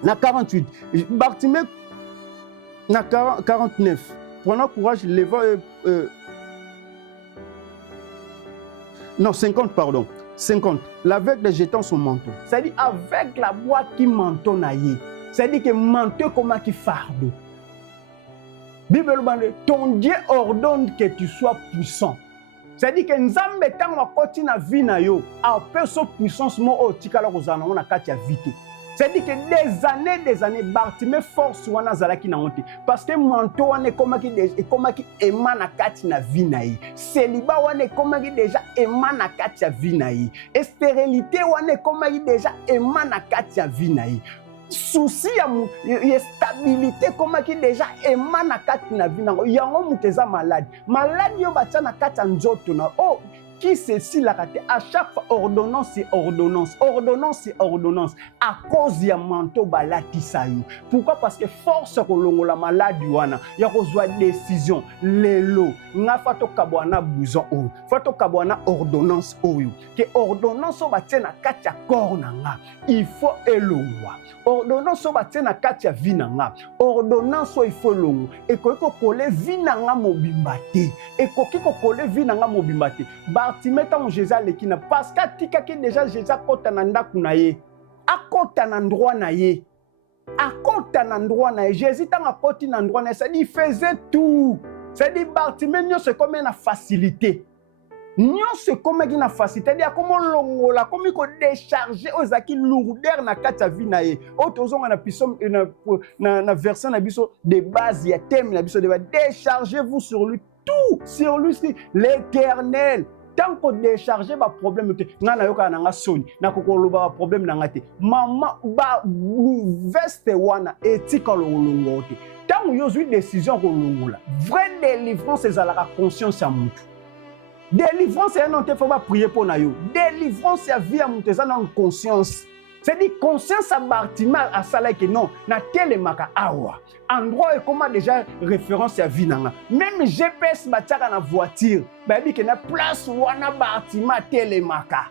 na 48 Bartimée na 49 prenant courage, levant... non, 50, pardon. 50. L'aveugle jetant son manteau. C'est-à-dire avec la voix qui manteau naïe. C'est-à-dire que manteau comme qui fardeau. Bible ton Dieu ordonne que tu sois puissant. C'est-à-dire que Nzambe tant wakoti na vie na yo, a perso puissance mo o tikala kozana na kati ya vite. C'est-à-dire que des années, Bartimée force wana zalaki na honte. Parce que manteau wana komaki emana kati na vie na ye. Célibat wana komaki déjà emana kati ya vie na ye. Stérilité wana komaki déjà emana kati ya vie na ye. Souci ya stabilité komaki déjà emana kati na vie na ye. Yango muteza malade. Malade yo batia na kati ya nzoto na oh qui ceci la raté à chaque fois ordonnance à cause ya manteau balati sayo pourquoi parce que force kolongola maladi wana ya kozwa décision lelo nga fato kabwana bouson o fato kabwana ordonnance oyo que ordonnance o batie na kati ya corps na nga il faut elongwa ordonnance o batie na kati ya vie na nga ordonnance o il faut elongwa ekoki kokole vie na nga mobimba te ekoki kokole vie na nga mobimba te Bartimée tant Jésus lekina parce que tikaki déjà Jésus akota na ndaku na ye akota na ndroit na ye akota na ndroit na ye Jésus tant akoti na ndroit na ye ça dit il faisait tout ça dit Bartimée nyonso comme na facilité nyonso comme na facilité c'est-à-dire comment longola comme ko décharger ozaki lourdeur na kati ya vie na ye o tozonga na piso na verset na biso de base ya thème na biso de déchargez-vous sur lui tout sur lui l'Éternel. Tant qu'on décharge ba problème te ngana yoka na nga soni na kokoloba ba problème na ngate mama ba veste wana etika lolongo te tant yo zui décision ko longola vraie délivrance ezalaka conscience ya mutu délivrance ya non te faut pas prier pour na yo délivrance ya vie ya mutu ezana conscience c'est dit conscience à Bartimée à sala que non na telemaka awa endroit et comment déjà référence à vie nanga même GPS batiaka na voiture ba bi que na place wana Bartimée telemaka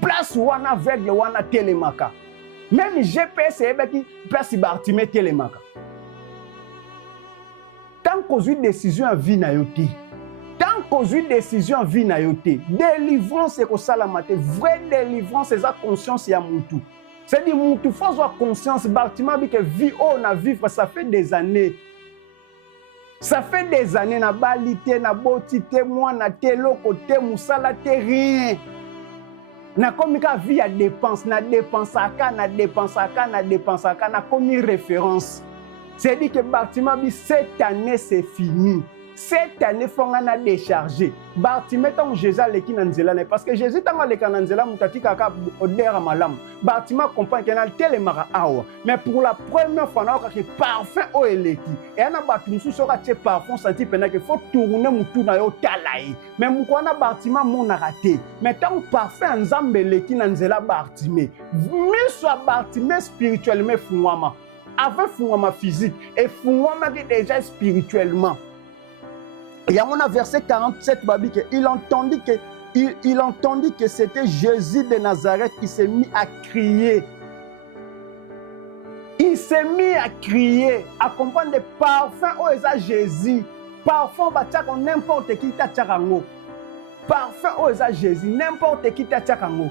place wana aveugle wana telemaka même GPS et ba ki place Bartimée telemaka tant qu'on une décision à vie na yote tant qu'on une décision à vie na yote délivrance et ko salamate vraie délivrance et sa conscience ya mutu. C'est-à-dire, il faut avoir conscience, Bartimée, que vie, on a vivre, ça fait des années. Ça fait des années, na balité, na botité, moi, na telo, côté, moussala, rien. Na comme ka vie à dépense, na dépense à ka, na dépense à ka, na dépense à ka, na comme référence. C'est-à-dire que Bartimée, cette année, c'est fini. Cette année, il faut qu'on décharger. Bartimée, tant Jésus leki na nzela parce que Jésus tant leka na nzela mutati kaka odera malam. Bartimée comprend qu'il y a telemara awa. Mais pour la première fois, on a que parfum o eleki. Et on a battu sous sera che parfum senti pendant que faut tourner mutu na yo talai. Mais mukwana Bartimée mon a raté. Mais tant parfum nzambe leki na nzela Bartimée. Mais soit Bartimée spirituellement fouama. avait fungama physique et fungama déjà spirituellement. Il y a mon verset 47, il entendit que c'était Jésus de Nazareth qui s'est mis à crier. Il s'est mis à crier, à comprendre des parfums où est Jésus. Parfum où n'importe qui t'a tchakango. Parfum où est Jésus, n'importe qui t'a tchakango.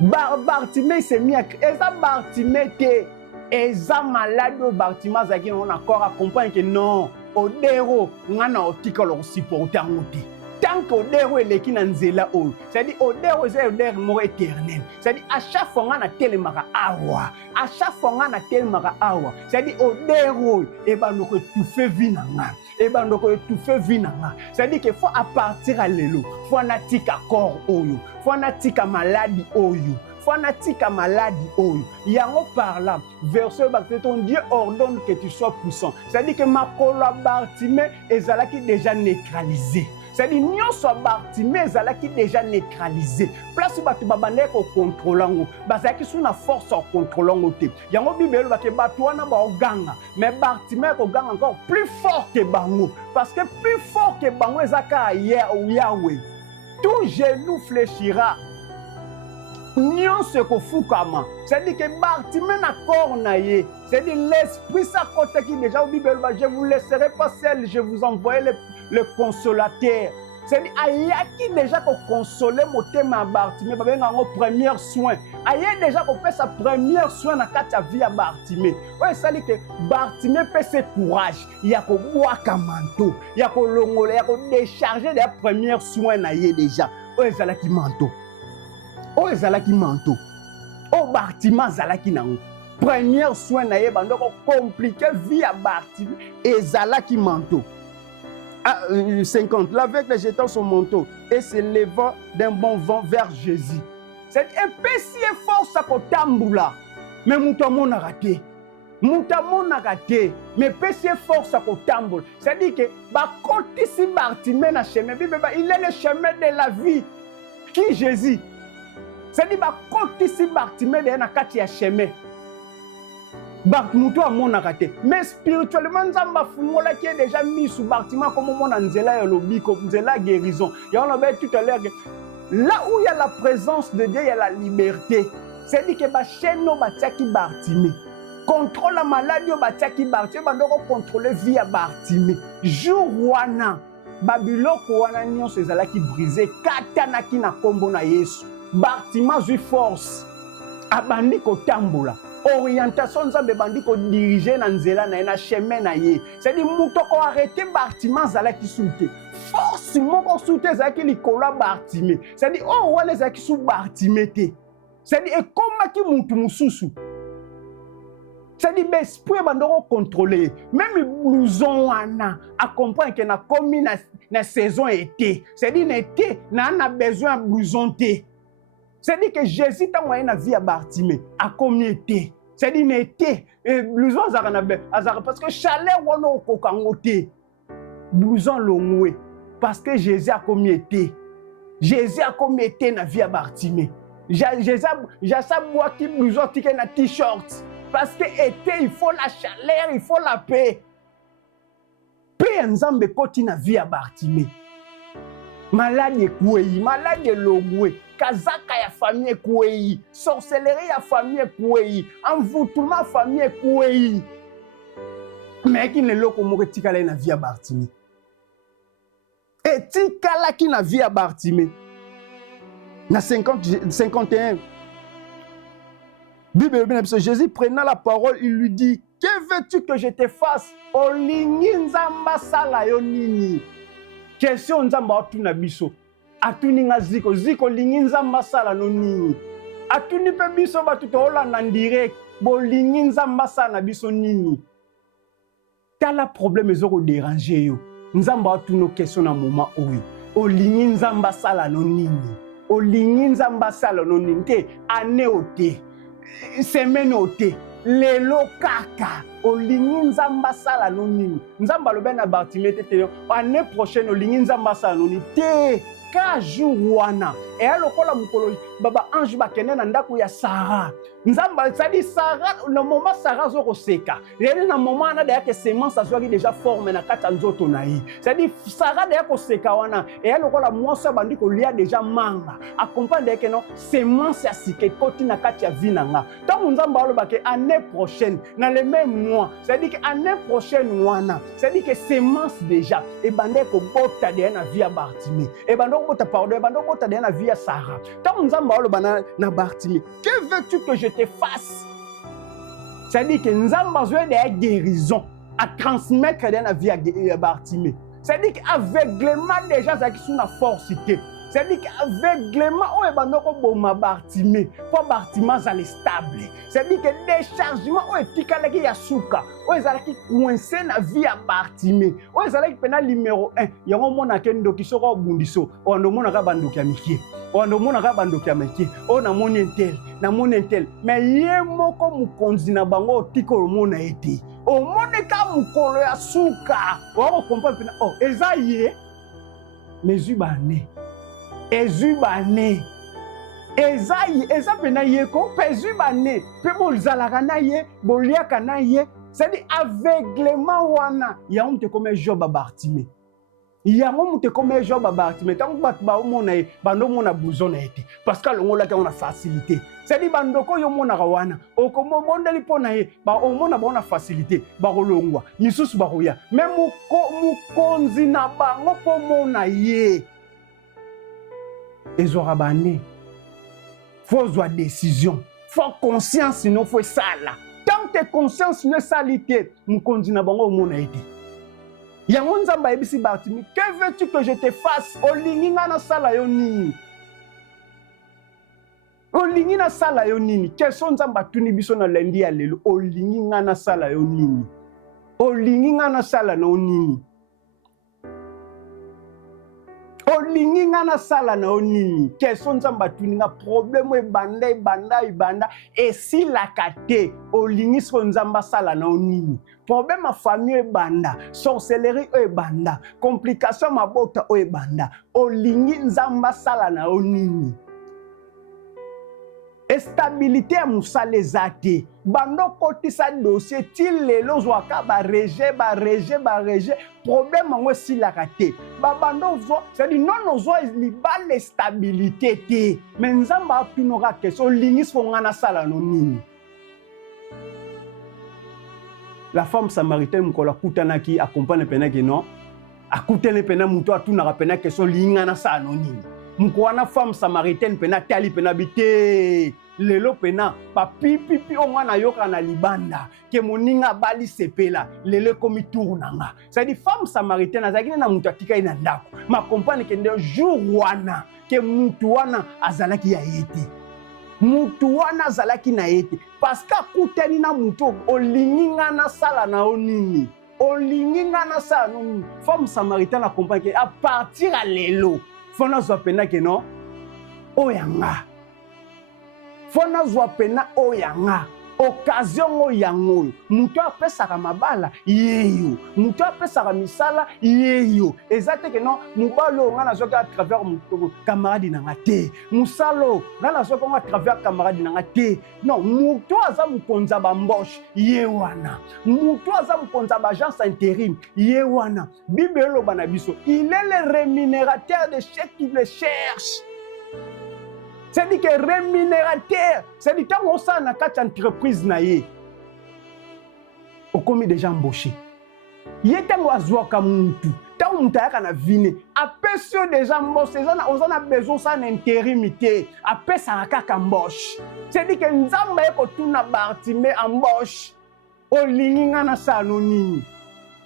Bartimée s'est mis à crier. Et ça, Bartimée était. Et ça, malade, Bartimée, on a encore à comprendre que non. Odero, on a otika leur supporter ngoti. Tant qu'Odero est l'équipe nanzela o. C'est-à-dire Odero est Odero mort éternel. C'est-à-dire à chaque fois on a telemara awa. À chaque fois on a telemara awa. C'est-à-dire Odero et ben donc tout fait vinanga. Et ben donc tout fait vinanga. C'est-à-dire qu'il faut à partir à l'élo. Faut natika corps oyo. Faut natika maladie oyo. Fanatique maladie oyo. Yango par là, verset ton Dieu ordonne que tu sois puissant. C'est-à-dire que ma Bartimée ezalaki déjà neutralisé. C'est-à-dire nous sommes Bartimée ezalaki déjà neutralisé. Place batu babane ko contrôlango. Bazaki sous na force au contrôlango te. Yango Bible ba ke batu wana ba oganga. Mais Bartimée ko ganga encore plus fort que bango parce que plus fort que bango ezaka Yahweh. Tout genou fléchira. Nyonso kofukama. C'est-à-dire que Bartimée na corps na ye. C'est-à-dire l'esprit sa côté qui déjà au Bible, je vous laisserai pas seul, je vous envoie le consolateur. C'est-à-dire ayaki déjà ko consoler motema Bartimée, ba benga ngo premier soin. Ayé déjà ko fait sa première soin na kati vie à Bartimée. Ouais, ça dit que Bartimée fait ce courage, il y a ko boaka manteau, il y a ko longola, il y a ko décharger les premiers soins na ye déjà. Ouais, ça là qui manteau. Oh ezalaki manteau. Oh Bartimée zalaki nango. Premier soin na ye bando ko compliqué vie à Bartimée ezalaki manteau. 50. L'aveugle jetant son manteau et se levant d'un bon vent vers Jésus. C'est un petit force à kotambula. Mais moutamon a raté. Moutamon a raté. Mais petit force à kotambula. C'est-à-dire que ba côté si Bartimée na chemin, il est le chemin de la vie. Qui Jésus? C'est-à-dire que quand ici Bartimée est dans le chemin, Bartimée a mon arrêté. Mais spirituellement, Nzamba Fungola qui est déjà mis sous Bartimée comme mon Anzela et l'obi, comme Nzela guérison. Il y a tout à l'heure. Là où il y a la présence de Dieu, il y a la liberté. C'est-à-dire que Bacheno Batiaki Bartimée. Contrôle la maladie Batiaki Bartimée, Bandoro contrôler vie à Bartimée. Jour wana, Babiloko wana nyon se zala qui brisé, katanaki na kombo na Yesu. Bartimée a force. Abandi ko tambola. Orientation nzambe bandi ko diriger na nzela na chemin na ye. C'est-à-dire muto ko arrêter Bartimée zala ki soute. Force moko soute zala ki likola Bartimée. C'est-à-dire oh wale zala ki sou Bartimée te. C'est-à-dire ekoma ki mutu mususu. C'est-à-dire l'esprit bandoko contrôler. Même blouson wana a comprendre que na komi na saison été. C'est-à-dire na été na besoin blouson te. C'est-à-dire que Jésus t'a moyen na vie à Bartimée a commis été. C'est-à-dire n'était blouson azara parce que chaleur wana okokangote. Blouson longwe parce que Jésus a commis été. Jésus a commis été na vie à Bartimée. Jésus a bois qui blouson tike na t-shirt parce que été il faut la chaleur, il faut la paix. Paix nzambe koti na vie à Bartimée. Malade ekouei, malade longwe. Kazaka ya famille kouei, sorcellerie ya famille kouei, envoûtement famille kouei. Mais qui ne loko mo tikala na vie à Bartimée. Et tikala ki na vie à Bartimée. Na 51. Bible bien Jésus prenant la parole, il lui dit: "Que veux-tu que je te fasse? Olingi nzamba sala yo nini?" Question nzamba otuna biso. Atuni nga ziko lingi nzamba sala no nini. Atuni pe biso batu to olanda direct bo lingi nzamba sala na biso nini. Tala problème ezoko déranger yo. Nzamba atuno question na moment oyo. Olingi nzamba sala no nini. Olingi nzamba sala no nini te ane ote. Semaine ote. Lelo kaka olingi nzamba sala no nini. Nzamba lobe na Bartimée te année prochaine olingi nzamba sala no nini te. Ka jour wana eya lokola mokolo baba ange bakende na ndako ya Sarah. Nzamba c'est-à-dire Sarah le moment Sarah zo koseka yeli na moment na deya ke semence azwaki déjà forme na kati ya nzoto na ye, c'est-à-dire Sarah deya koseka wana eya lokola mwasi abandi kolia déjà manga accompagne ke non semence ya sika ekoti na kati ya vie na nga. Ntango Nzambe aloba ke année prochaine na le même mois, c'est-à-dire que année prochaine wana, c'est-à-dire que semence déjà ebande kobota deya na vie ya Bartimée, ebande kobota pardon, ebande kobota deya na vie ya Sarah. Ntango Nzambe aloba na Bartimée, que veux-tu que je te fasse? C'est-à-dire que Nzambe azwe deya guérison à transmettre deya na vie ya Bartimée. C'est-à-dire qu'aveuglement déjà zaki sous la force. C'est-à-dire qu'aveuglement on est bandoko boma Bartimée pour Bartimée ça stable. C'est-à-dire que déchargement on est tikalaki ya suka on ezalaki coincé na vie ya Bartimée on ezalaki pena numéro 1 yango mona kendo kisoko bundiso on mona ka bandoki ya mikie on mona ka bandoki ya mikie on na moni entel mais ye moko mukonzi na bango tiko mona ete o mona ka mukolo ya suka on comprend pena oh ezaye mezubane ezubane ezayi eza pena yeko pezubane pe bolzalaka na ye boliaka na ye, c'est-à-dire aveuglement wana yango mute comme Job à Bartimée yango mute comme Job à Bartimée tango bato baomona ye bando mona besoin na ete parce que longolaki on a facilité, c'est-à-dire bandoko yo monaka wana okomobondeli mpo na ye baomona baona facilité bakolongwa misusu bakoya me mokonzi na bango mpo mona ye ezora bane faut avoir décision, faut conscience sinon faut ça là. Tant que conscience ne salité, nous continuons bango mona ete. Yango Nzamba ebisi Bartimée, que veux-tu que je te fasse? Olingi na sala yo nini? Olingi na sala yo nini? Question Nzamba tuni biso na lendi ya lelo, olingi na sala yo nini? Olingi na sala no nini? Olingi na sala na onini question Nzamba tuninga problème ebanda esi la kate olingi so Nzamba sala na onini problème ma famille ebanda sorcellerie ebanda complication mabota ebanda olingi Nzamba sala na onini stabilité à moussale zate bando koti sa dossier til lelo zwaka ba rejet problème ngo si la kate ba bando zo c'est dit non zo libale stabilité te mais Nzamba tunora question lingis fongana sala no nini. La femme samaritaine mukola kutanaki accompagne pena que non akutele pena muto atunara pena question lingana sala no nini mukwana femme samaritaine pena tali pena bité lelo pena papi onga yoka na libanda ke moninga bali sepela lelo komi tournanga c'est dit femme samaritaine azaki na mutu atika ina ndako ma compagne ke nde jour wana ke mutu wana azalaki ya yete mutu wana azalaki na yete parce que akutani na mutu olinginga na sala na onini olinginga na sala no femme samaritaine a compagne ke à partir à lelo fona zwa pena ke non oyanga fona zwa pena oyanga occasion oyango mutu apesaka mabala yeyo mutu apesaka misala yeyo ezate ke non mubalo nga nazoki à travers camarade nanga te musalo nga nazoki à travers camarade nanga te non mutu aza mukonza bamboshe ye wana mutu aza mukonza bagence intérim ye wana Bible eloba na biso il est le rémunérateur de ceux qui le cherchent. C'est-à-dire que rémunérateur, c'est-à-dire que quand on s'en a quatre entreprises naïe, on commet déjà embauché. Il y a tant d'oiseaux comme tout, tant on t'a qu'à vine. Après ça déjà embauché, on a besoin ça d'intérimité. Après ça a embauche. C'est-à-dire que nous avons que tout na Bartimée embauche. Au ligne na ça anonyme.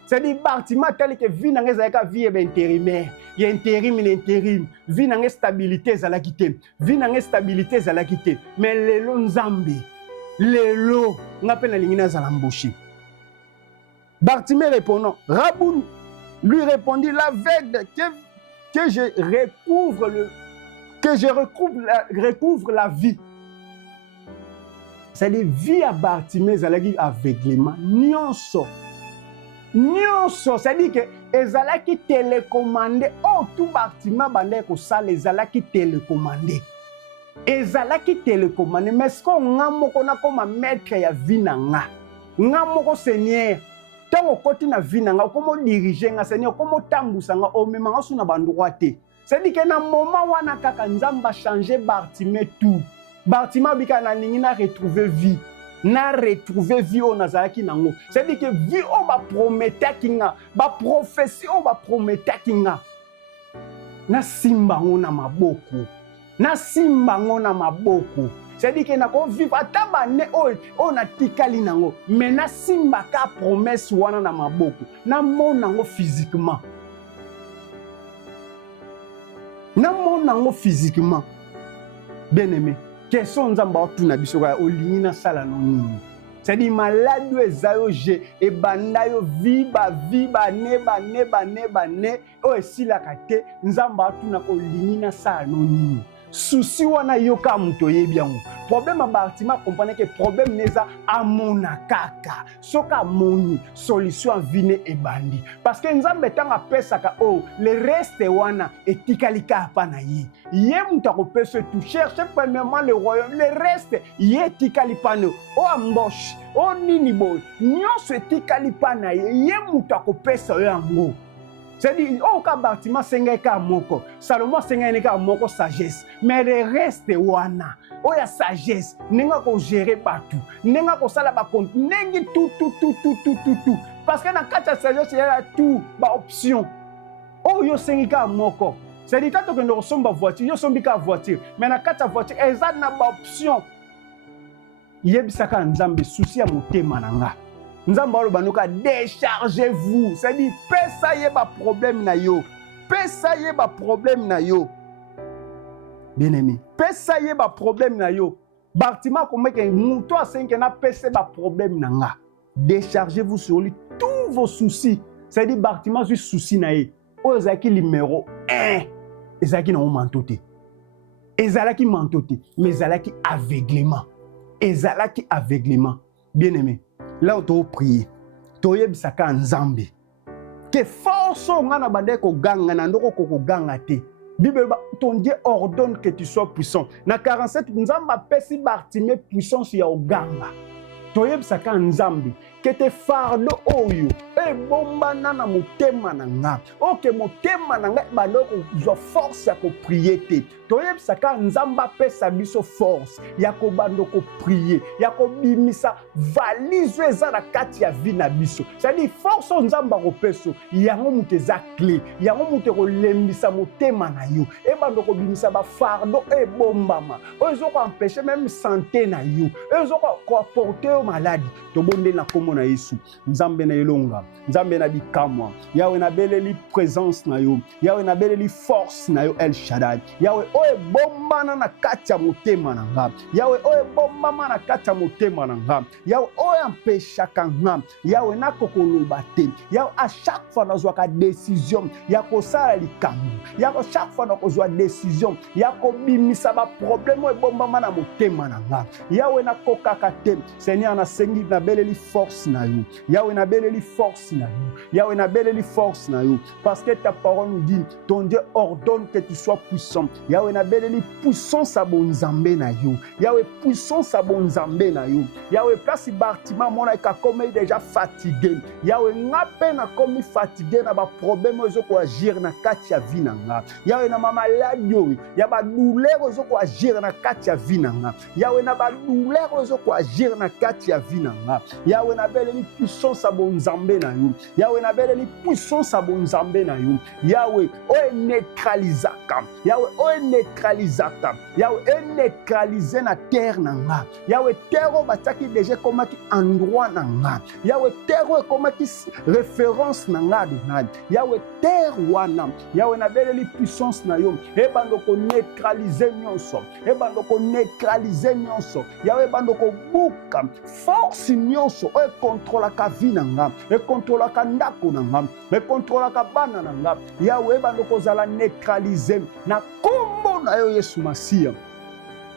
C'est-à-dire Bartimée tel que vie na ngeza vie est intérimaire. Il y a intérim, vie na stabilité za la quitter. Vie na stabilité za la quitter. Mais lelo Nzambe, lelo ngapena na lingina za l'embaucher. Bartimée répondant, Raboun lui répondit l'aveugle que je recouvre la vie. C'est-à-dire vie à Bartimée za la aveuglement nyonso. Nyonso, c'est-à-dire que ezalaki télécommandé. Oh, tout bâtiment bandé ko sala ezalaki télécommandé. Ezalaki télécommandé. Mais ce qu'on nga moko na koma maître ya vie na nga. Nga moko seigneur. Tango koti na vie na nga komo diriger nga seigneur komo tambusa nga o mema nga suna bandroit te. C'est-à-dire que na moment wana kaka nzamba changer Bartimée tout. Bartimée bika na ningi na retrouver vie. Na retrouver vie o nazalaki nango. C'est-à-dire que vie o ba promettait kinga, ba prophétie o ba promettait kinga. Na simba ngo na maboko. Na simba ngo na maboko. C'est-à-dire que nako vivre ataba ne o na tikali nango. Mais na simba ka promesse wana na maboko. Na mona ngo physiquement. Na mona ngo physiquement. Bien aimé. Question nzamba otuna biso ka olingi na sala no nini. C'est-à-dire malade ezayo je e banda yo viba ne o esila kate nzamba otuna ko olingi na sala no nini. Souci wana yoka muto yebi yango. Problème Bartimée comprendre que problème neza amona kaka. Soka moni solution vine e bandi. Parce que nzambe tanga pesa ka oh le reste wana etikalika pa na ye. Ye muta ko pesa tout chercher premièrement le royaume le reste ye etikali pa no. O ambosh, o nini boy. Nyonso etikali pa na ye. Ye muta ko pesa yango. C'est-à-dire, oh, quand Bartimée senga ka moko, Salomon senga ka moko sagesse, mais le reste wana, oh ya sagesse, nenga ko gérer partout, nenga ko sala ba compte, nengi tout. Parce que dans quatre sagesse il y a tout ba option. Oh yo senga ka moko. C'est-à-dire tant que nous sommes ba voiture, yo sombi ka voiture, mais dans quatre voiture, ezana na ba option. Yebisaka nzambe souci ya motema nanga. Nzamba olobanuka déchargez-vous, c'est-à-dire pesa ye ba problème na yo, pesa ye ba problème na yo. Bien aimé, pesa ye ba problème na yo. Bartimée comme que muto a 5 na pesa ba problème na nga. Déchargez-vous sur lui tous vos soucis. C'est-à-dire Bartimée juste souci na ye. O ezaki numéro 1. Ezaki na mantoté. Ezalaki mantoté, mais ezalaki aveuglement. Ezalaki aveuglement. Bien aimé. Là où tu pries, tu yebisaka nzambe. Que force nga na bande ko ganga na ndoko ko ganga te. Bible ton Dieu ordonne que tu sois puissant. Na 47 nzamba pesi Bartimée puissance ya oganga. Tu yebisaka nzambe que te fardeau oyo e bomba na motema na nga. Ok motema na nga baloko zo force ya ko prier te. Tu yebisaka nzamba pesa biso force ya ko bando ko prier, ya ko bimisa valise eza na kati ya vie na biso. C'est-à-dire force nzamba ko peso yango muteza clé, yango mute ko lembisa motema na yo. E bando ko bimisa ba fardeau e bombama. Ozo ko empêcher même santé na yo. Ozo ko apporter aux maladies. To bonde na komo na Yesu. Nzambe na elonga, nzambe na bikamwa. Yawe na beleli présence na yo. Yawe na beleli force na yo El Shaddai. Yawe oye bombana na kati ya motema na nga. Yawe oye bombama na kati ya motema na nga. Yawe oye empêchaka nga. Yawe na kokoloba te. Yawe à chaque fois nazwaka décision ya kosala likambo. Yawe chaque fois nakozwa décision ya kobimisa ba problème oye bombama na motema na nga. Yawe na kokaka te. Seigneur na sengi na beleli force na yo. Yawe na beleli force na yo. Yawe na beleli force na yo. Parce que ta parole nous dit, ton Dieu ordonne que tu sois puissant. Yawe na beleli puissance à bon nzambe na yo. Yawe puissance à bon nzambe na yo. Yawe place Bartimée mona ka comme déjà fatigué. Yawe ngape na comme fatigué na ba problème ozo ko agir na kati ya vie na nga. Yawe na maladie yo. Ya ba douleur ozo ko agir na kati ya vie na nga. Yawe na ba douleur ozo ko agir na kati ya vie na nga. Yawe na beleli puissance à bon nzambe na yo. Yawe na beleli puissance à bon nzambe na yo. Yawe o neutralisaka. Yawe o neutralisaka. Yawe neutraliser na terre na nga. Yawe terre o bataki déjà comme qui endroit na nga. Yawe terre comme qui référence na nga de nga. Yawe terre wana. Yawe na beleli puissance na yo. E bando ko neutraliser nyonso. E bando ko neutraliser nyonso. Yawe bando ko buka force nyonso o contrôle ka vie na nga. E contrôle ka ndako na nga. E contrôle ka bana na nga. Yawe bando ko zala neutraliser na kombo na yo Yesu Masia.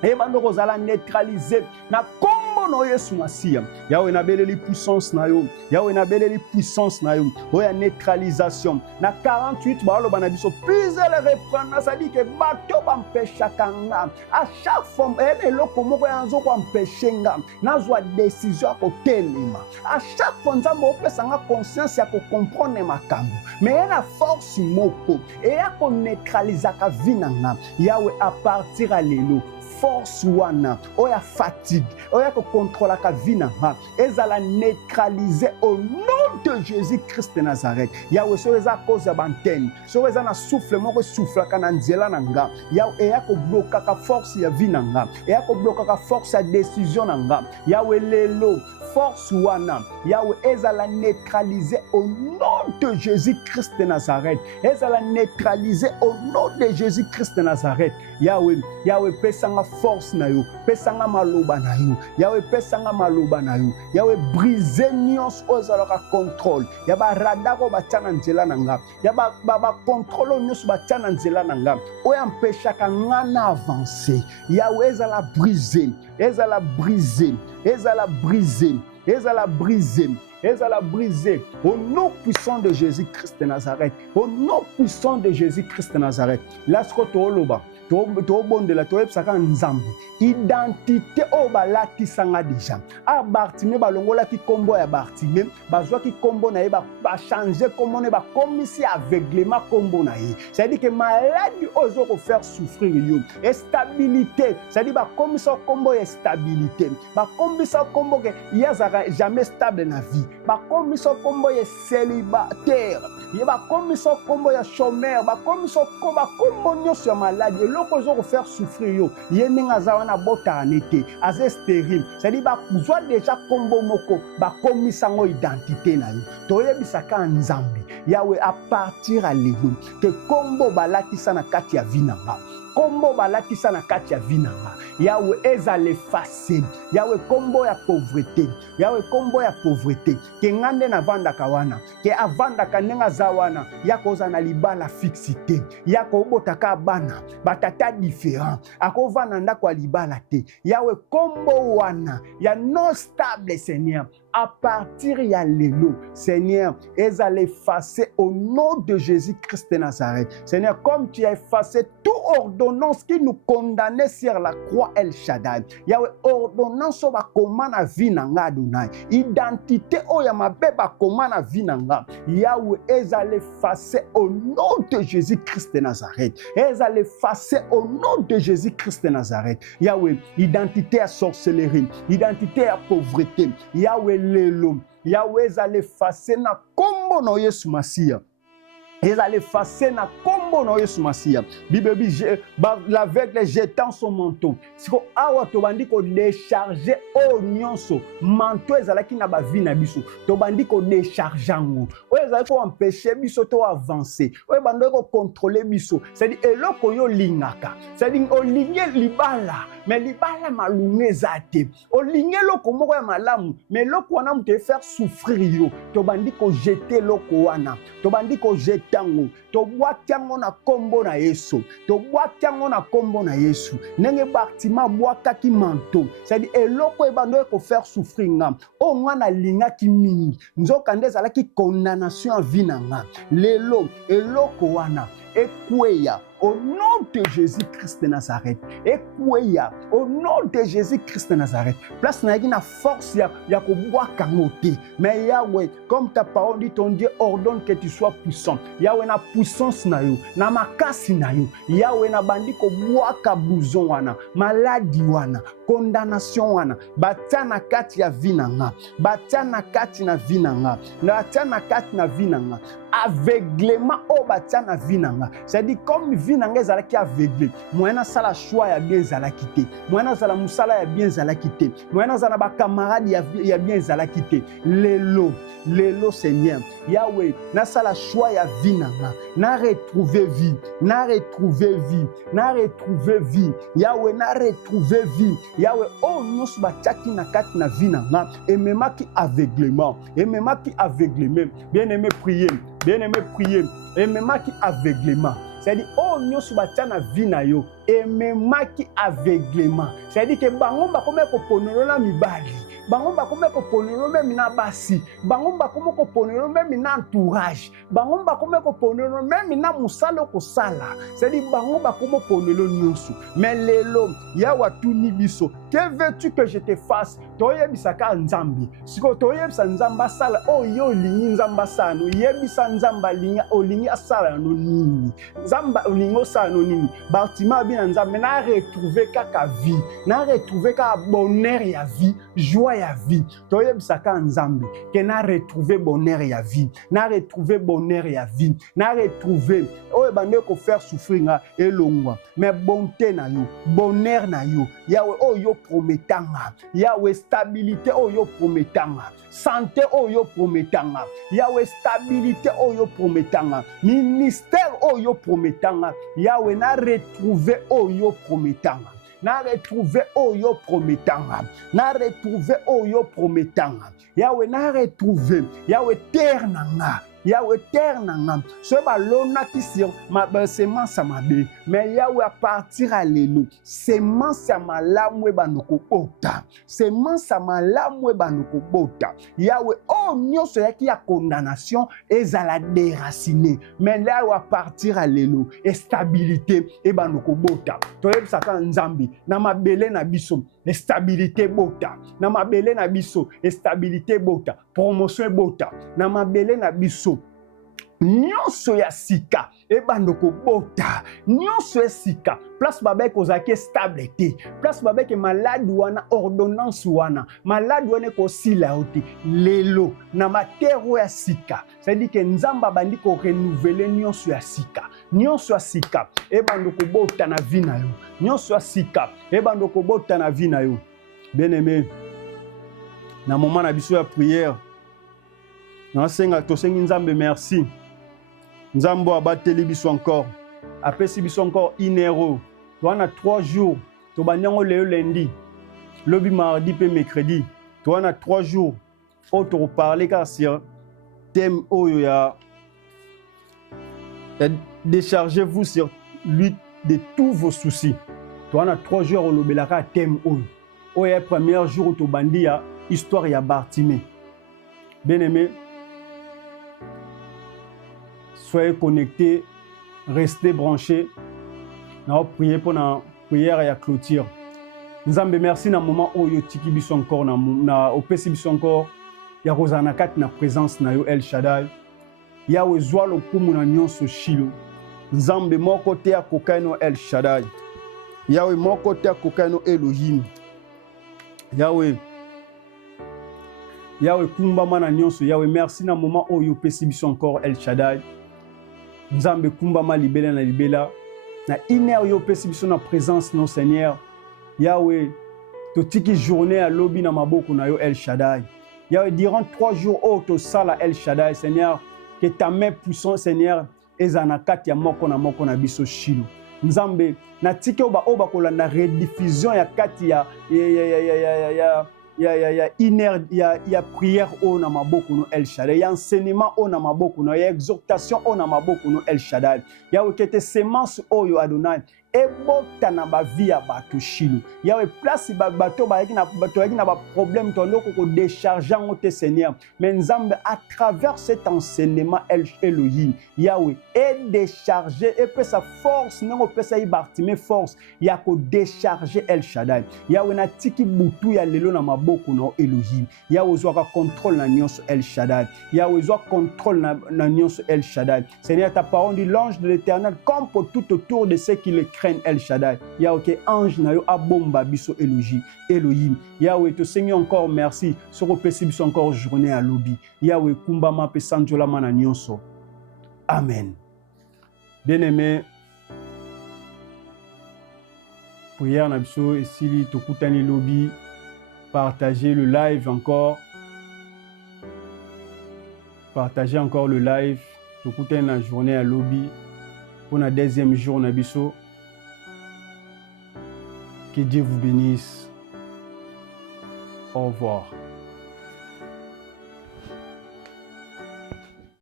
E bando ko zala neutraliser na kombo kombo no Yesu Masia. Yawe na beleli puissance na yo. Yawe na beleli puissance na yo. Oya neutralisation. Na 48 baalo banabiso puis elle reprend ça dit que bato bampesha kanga. À chaque fois eloko moko yanzo ko empêcher nga. Nazwa décision ko telema. À chaque fois nzambo opesa nga conscience ya ko comprendre makambo. Mais na force moko et ya ko neutraliser ka vinanga. Yawe à partir à lelo force wana oya fatigue oya ko contrôler ka vinanga ezala neutraliser au nom de Jésus-Christ de Nazareth. Yawe so eza cause ya bantene so eza na souffle moko souffle kana nzela nanga yawe eya ko bloquer ka force ya vinanga eya ko bloquer ka force ya décision nanga yawe lelo force wana yawe ezala neutraliser au nom de Jésus-Christ de Nazareth ezala neutraliser au nom de Jésus-Christ de Nazareth. Yawe pesanga force na yo pesanga maloba na yo yawe pesanga maloba na yo yawe briser nyons ozala ka contrôle ya ba radar ko batana nzela nanga ya ba contrôle nyos batana nzela nanga o empêcher ka ngana avancer yawe ezala briser ezala briser ezala briser ezala briser ezala briser au nom puissant de Jésus-Christ de Nazareth au nom puissant de Jésus-Christ de Nazareth. Lasko toloba tobondela toyebisaka nzambe identité oyo balatisanga deja a Bartimée balongolaki kombo ya Bartimée bazwaki kombo na ye bachange kombo na ye bakomisi aveuglement kombo na ye c'est-à-dire que maladie oyo ezokofaire souffrir yo stabilité c'est-à-dire bakomisa kombo ya stabilité bakomisa kombo ke ye azaka jamais stable na vie bakomisa kombo ya célibataire ye bakomisa kombo ya chômeur bakomisa kombo nyonso ya maladie eloko ezokofaire souffrir yo ye ndenge aza wana botane te aza stérile c'est-à-dire bazwa déjà kombo moko bakomisa ngo identité na yo toyebisaka nzambe yawe a partir à lelo ke kombo balatisa na kati ya vie na nga kombo balatisa na kati ya vie na nga yawe ezala effacer yawe kombo ya pauvreté yawe kombo ya pauvreté ke ngande na vandaka wana ke avandaka ndenge aza wana yakoza na libala fixité yako obotaka bana batata différent akovanda ndako ya libala te yawe kombo wana ya non stable Seigneur à partir ya lelo Seigneur ezala effacer au nom de Jésus-Christ de Nazareth. Seigneur, comme tu as effacé toute ordonnance qui nous condamnait sur la croix El Shaddai Yahweh ordonnance o bakoma na vie na nga Adonai identité oyo ya mabe bakoma na vie na nga Yahweh ezala effacer au nom de Jésus-Christ de Nazareth ezala effacer au nom de Jésus-Christ de Nazareth. Yahweh identité à sorcellerie identité à pauvreté Yahweh lelo Yahweh ezala effacer na kombo na Yesu Masia ezala effacer na kombo na Yesu Masia. Bible l'aveugle jetant son manteau siko awa tobandi ko décharger o nyonso manteau ezalaki na ba vie na biso tobandi ko décharger ngo o ezalaki ko empêcher biso to avancer o bando ko contrôler biso c'est-à-dire eloko yo lingaka c'est-à-dire o linge libala mais libala malunge zate o linge loko moko ya malamu mais loko wana mute faire souffrir yo tobandi ko jeter loko wana tobandi ko jeter tango to bwatiango na kombo na Yesu to bwatiango na kombo na Yesu nenge Bartima bwakaki manteau c'est-à-dire eloko ebando ko faire souffrir ngam o ngana linga ki mingi nzoka ndezala ki condamnation en vie na nga lelo eloko wana ekweya au nom de Jésus-Christ de Nazareth ekweya au nom de Jésus-Christ de Nazareth place na yaki na force ya ko bwaka ngote mais Yahweh comme ta parole dit ton Dieu ordonne que tu sois puissant Yahweh na puissance na yo na makasi na yo Yahweh na bandi ko bwaka bouson wana maladie wana condamnation wana batana kati ya vie na nga batana kati na vie na nga batana kati na vie na nga aveuglement o batana vie na nga c'est-à-dire comme vie na nga ezalaki aveugle moyena sala choix ya bien ezalaki te moyena sala musala ya bien ezalaki te moyena sala ba camarade ya bien ezalaki te lelo Seigneur Yahweh na sala choix ya vie na nga na retrouver vie Yahweh na retrouver vie Yahweh oh nyonso batiaki na kati na vie na nga ememaki aveuglement bien-aimé prier ememaki aveuglement c'est-à-dire oh nyonso batia na vie na yo ememaki aveuglement, c'est-à-dire que bango bakome koponolola mibali, bango bakome koponolola même na basi, bango bakome koponolola même na entourage, bango bakome koponolola même na musala kosala, c'est-à-dire bango bakome koponolola nyonso. Mais lelo yawa tuni biso, que veux-tu que je te fasse? Toyebisaka nzambi siko toyebisa nzamba sala oyo olingi nzamba sala no yebisa nzamba linga olingi asala no nini nzamba olingo sala no nini Bartima bina nzambe na retrouver kaka vie, na retrouver kaka bonheur ya vie, joie ya vie. Toyebisaka nzambe ke na retrouver bonheur ya vie, na retrouver bonheur ya vie, na retrouver oyo bande ko faire souffrir nga elongwa, mais bonté na yo, bonheur na yo, yawe oyo prometanga, yawe stabilité oyo prometanga, santé oyo prometanga, yawe stabilité oyo prometanga, ministère oyo prometanga, yawe na retrouver oyo prometanga, na retrouver oyo prometanga, na retrouver oyo prometanga, yawe na retrouver, yawe terre nanga, yawe terre nanga, ce balona qui sur ma semence mabe, mais yawe à partir à l'élo, semence à malamu banoko bota, semence à malamu banoko bota, yawe oh nyonso yaki ya condamnation ezala déraciné, mais là à partir à l'élo, et stabilité et banoko bota, toyeb saka nzambi, na mabele na biso, stabilité bota, na mabele na biso, stabilité bota, promotion bota, na mabele na biso, nyonso ya sika ebandoko bota, nyonso ya sika place babek ozaki stable te, place babek malade wana ordonnance wana malade wana ko sila oti lelo na matero ya sika, c'est-à-dire que nzamba bandi ko renouveler nyonso ya sika, nyonso ya sika ebandoko bota na vie na yo, nyonso ya sika ebandoko bota na vie na yo. Bien-aimé, na moment na biso ya prière nasenga tosengi nzambe merci. Nzambo abateli biso encore. Apesi biso encore 1 euro. Toi na 3 jours. To banyango leo lundi. Lobi mardi pe mercredi. Toi na 3 jours. O to parler car sur thème oyo ya déchargez-vous sur lui de tous vos soucis. Toi na 3 jours o lobelaka thème oyo. Oyo premier jour to bandi ya histoire ya Bartimée. Bien-aimé, soyez connectés, restez branchés. Nous prions pour la prière et la clôture. Nous avons merci dans le moment où nous tiki biso encore, na opesi biso encore, ya rozana kat na présence na yo El Shaddai. Ya wezwa lo kumu na nyonso shilo. Nzambe moko te akokaino El Shaddai. Yawe moko te akokaino Elohim. Yawe kumba mana nyonso. Yawe merci na moment où yo pesi biso encore El Shaddai. Nzambe kumba ma libela na libela. Na iner yo pesi biso na présence no Seigneur. Yahweh, to tiki journée à lobby na maboko na yo El Shaddai. Yahweh, durant 3 jours oh to sala El Shaddai, Seigneur, que ta main puissante, Seigneur, ezana kati ya moko na biso shilo. Nzambe, na tiki oba kolanda rediffusion ya kati ya prière o na maboko no El Shaddai, ya enseignement o na maboko no, ya exhortation o na maboko no El Shaddai. Yahweh, que tes semences o yo Adonai ebota na ba vie ya bato shilo. Yahweh, place bato ba na ba problème to loko ko décharger ngote Seigneur. Mais Nzambe, à travers cet enseignement Elohim, Yahweh, est décharger et peut sa force non peut sa Bartimée force ya ko décharger El Shaddai. Yahweh, na tiki butu ya lelo na maboko na Elohim. Yahweh, zwa contrôle na nyonso El Shaddai. Yahweh, zwa contrôle na nyonso El Shaddai. Seigneur, ta parole dit l'ange de l'Éternel campe tout autour de ceux qui le craignent El Shaddai. Yahweh, que ange na yo abomba biso Elohim. Yahweh, te Seigneur encore merci. Soko pesi biso encore journée à lobby. Yahweh, kumbama pe sanjola mana nyonso. Amen. Bien-aimé, prière na biso esili tokutani lobby. Partagez le live encore. Partagez encore le live. Tokutani na journée à lobby. Pour la deuxième jour na biso. Que Dieu vous bénisse. Au revoir.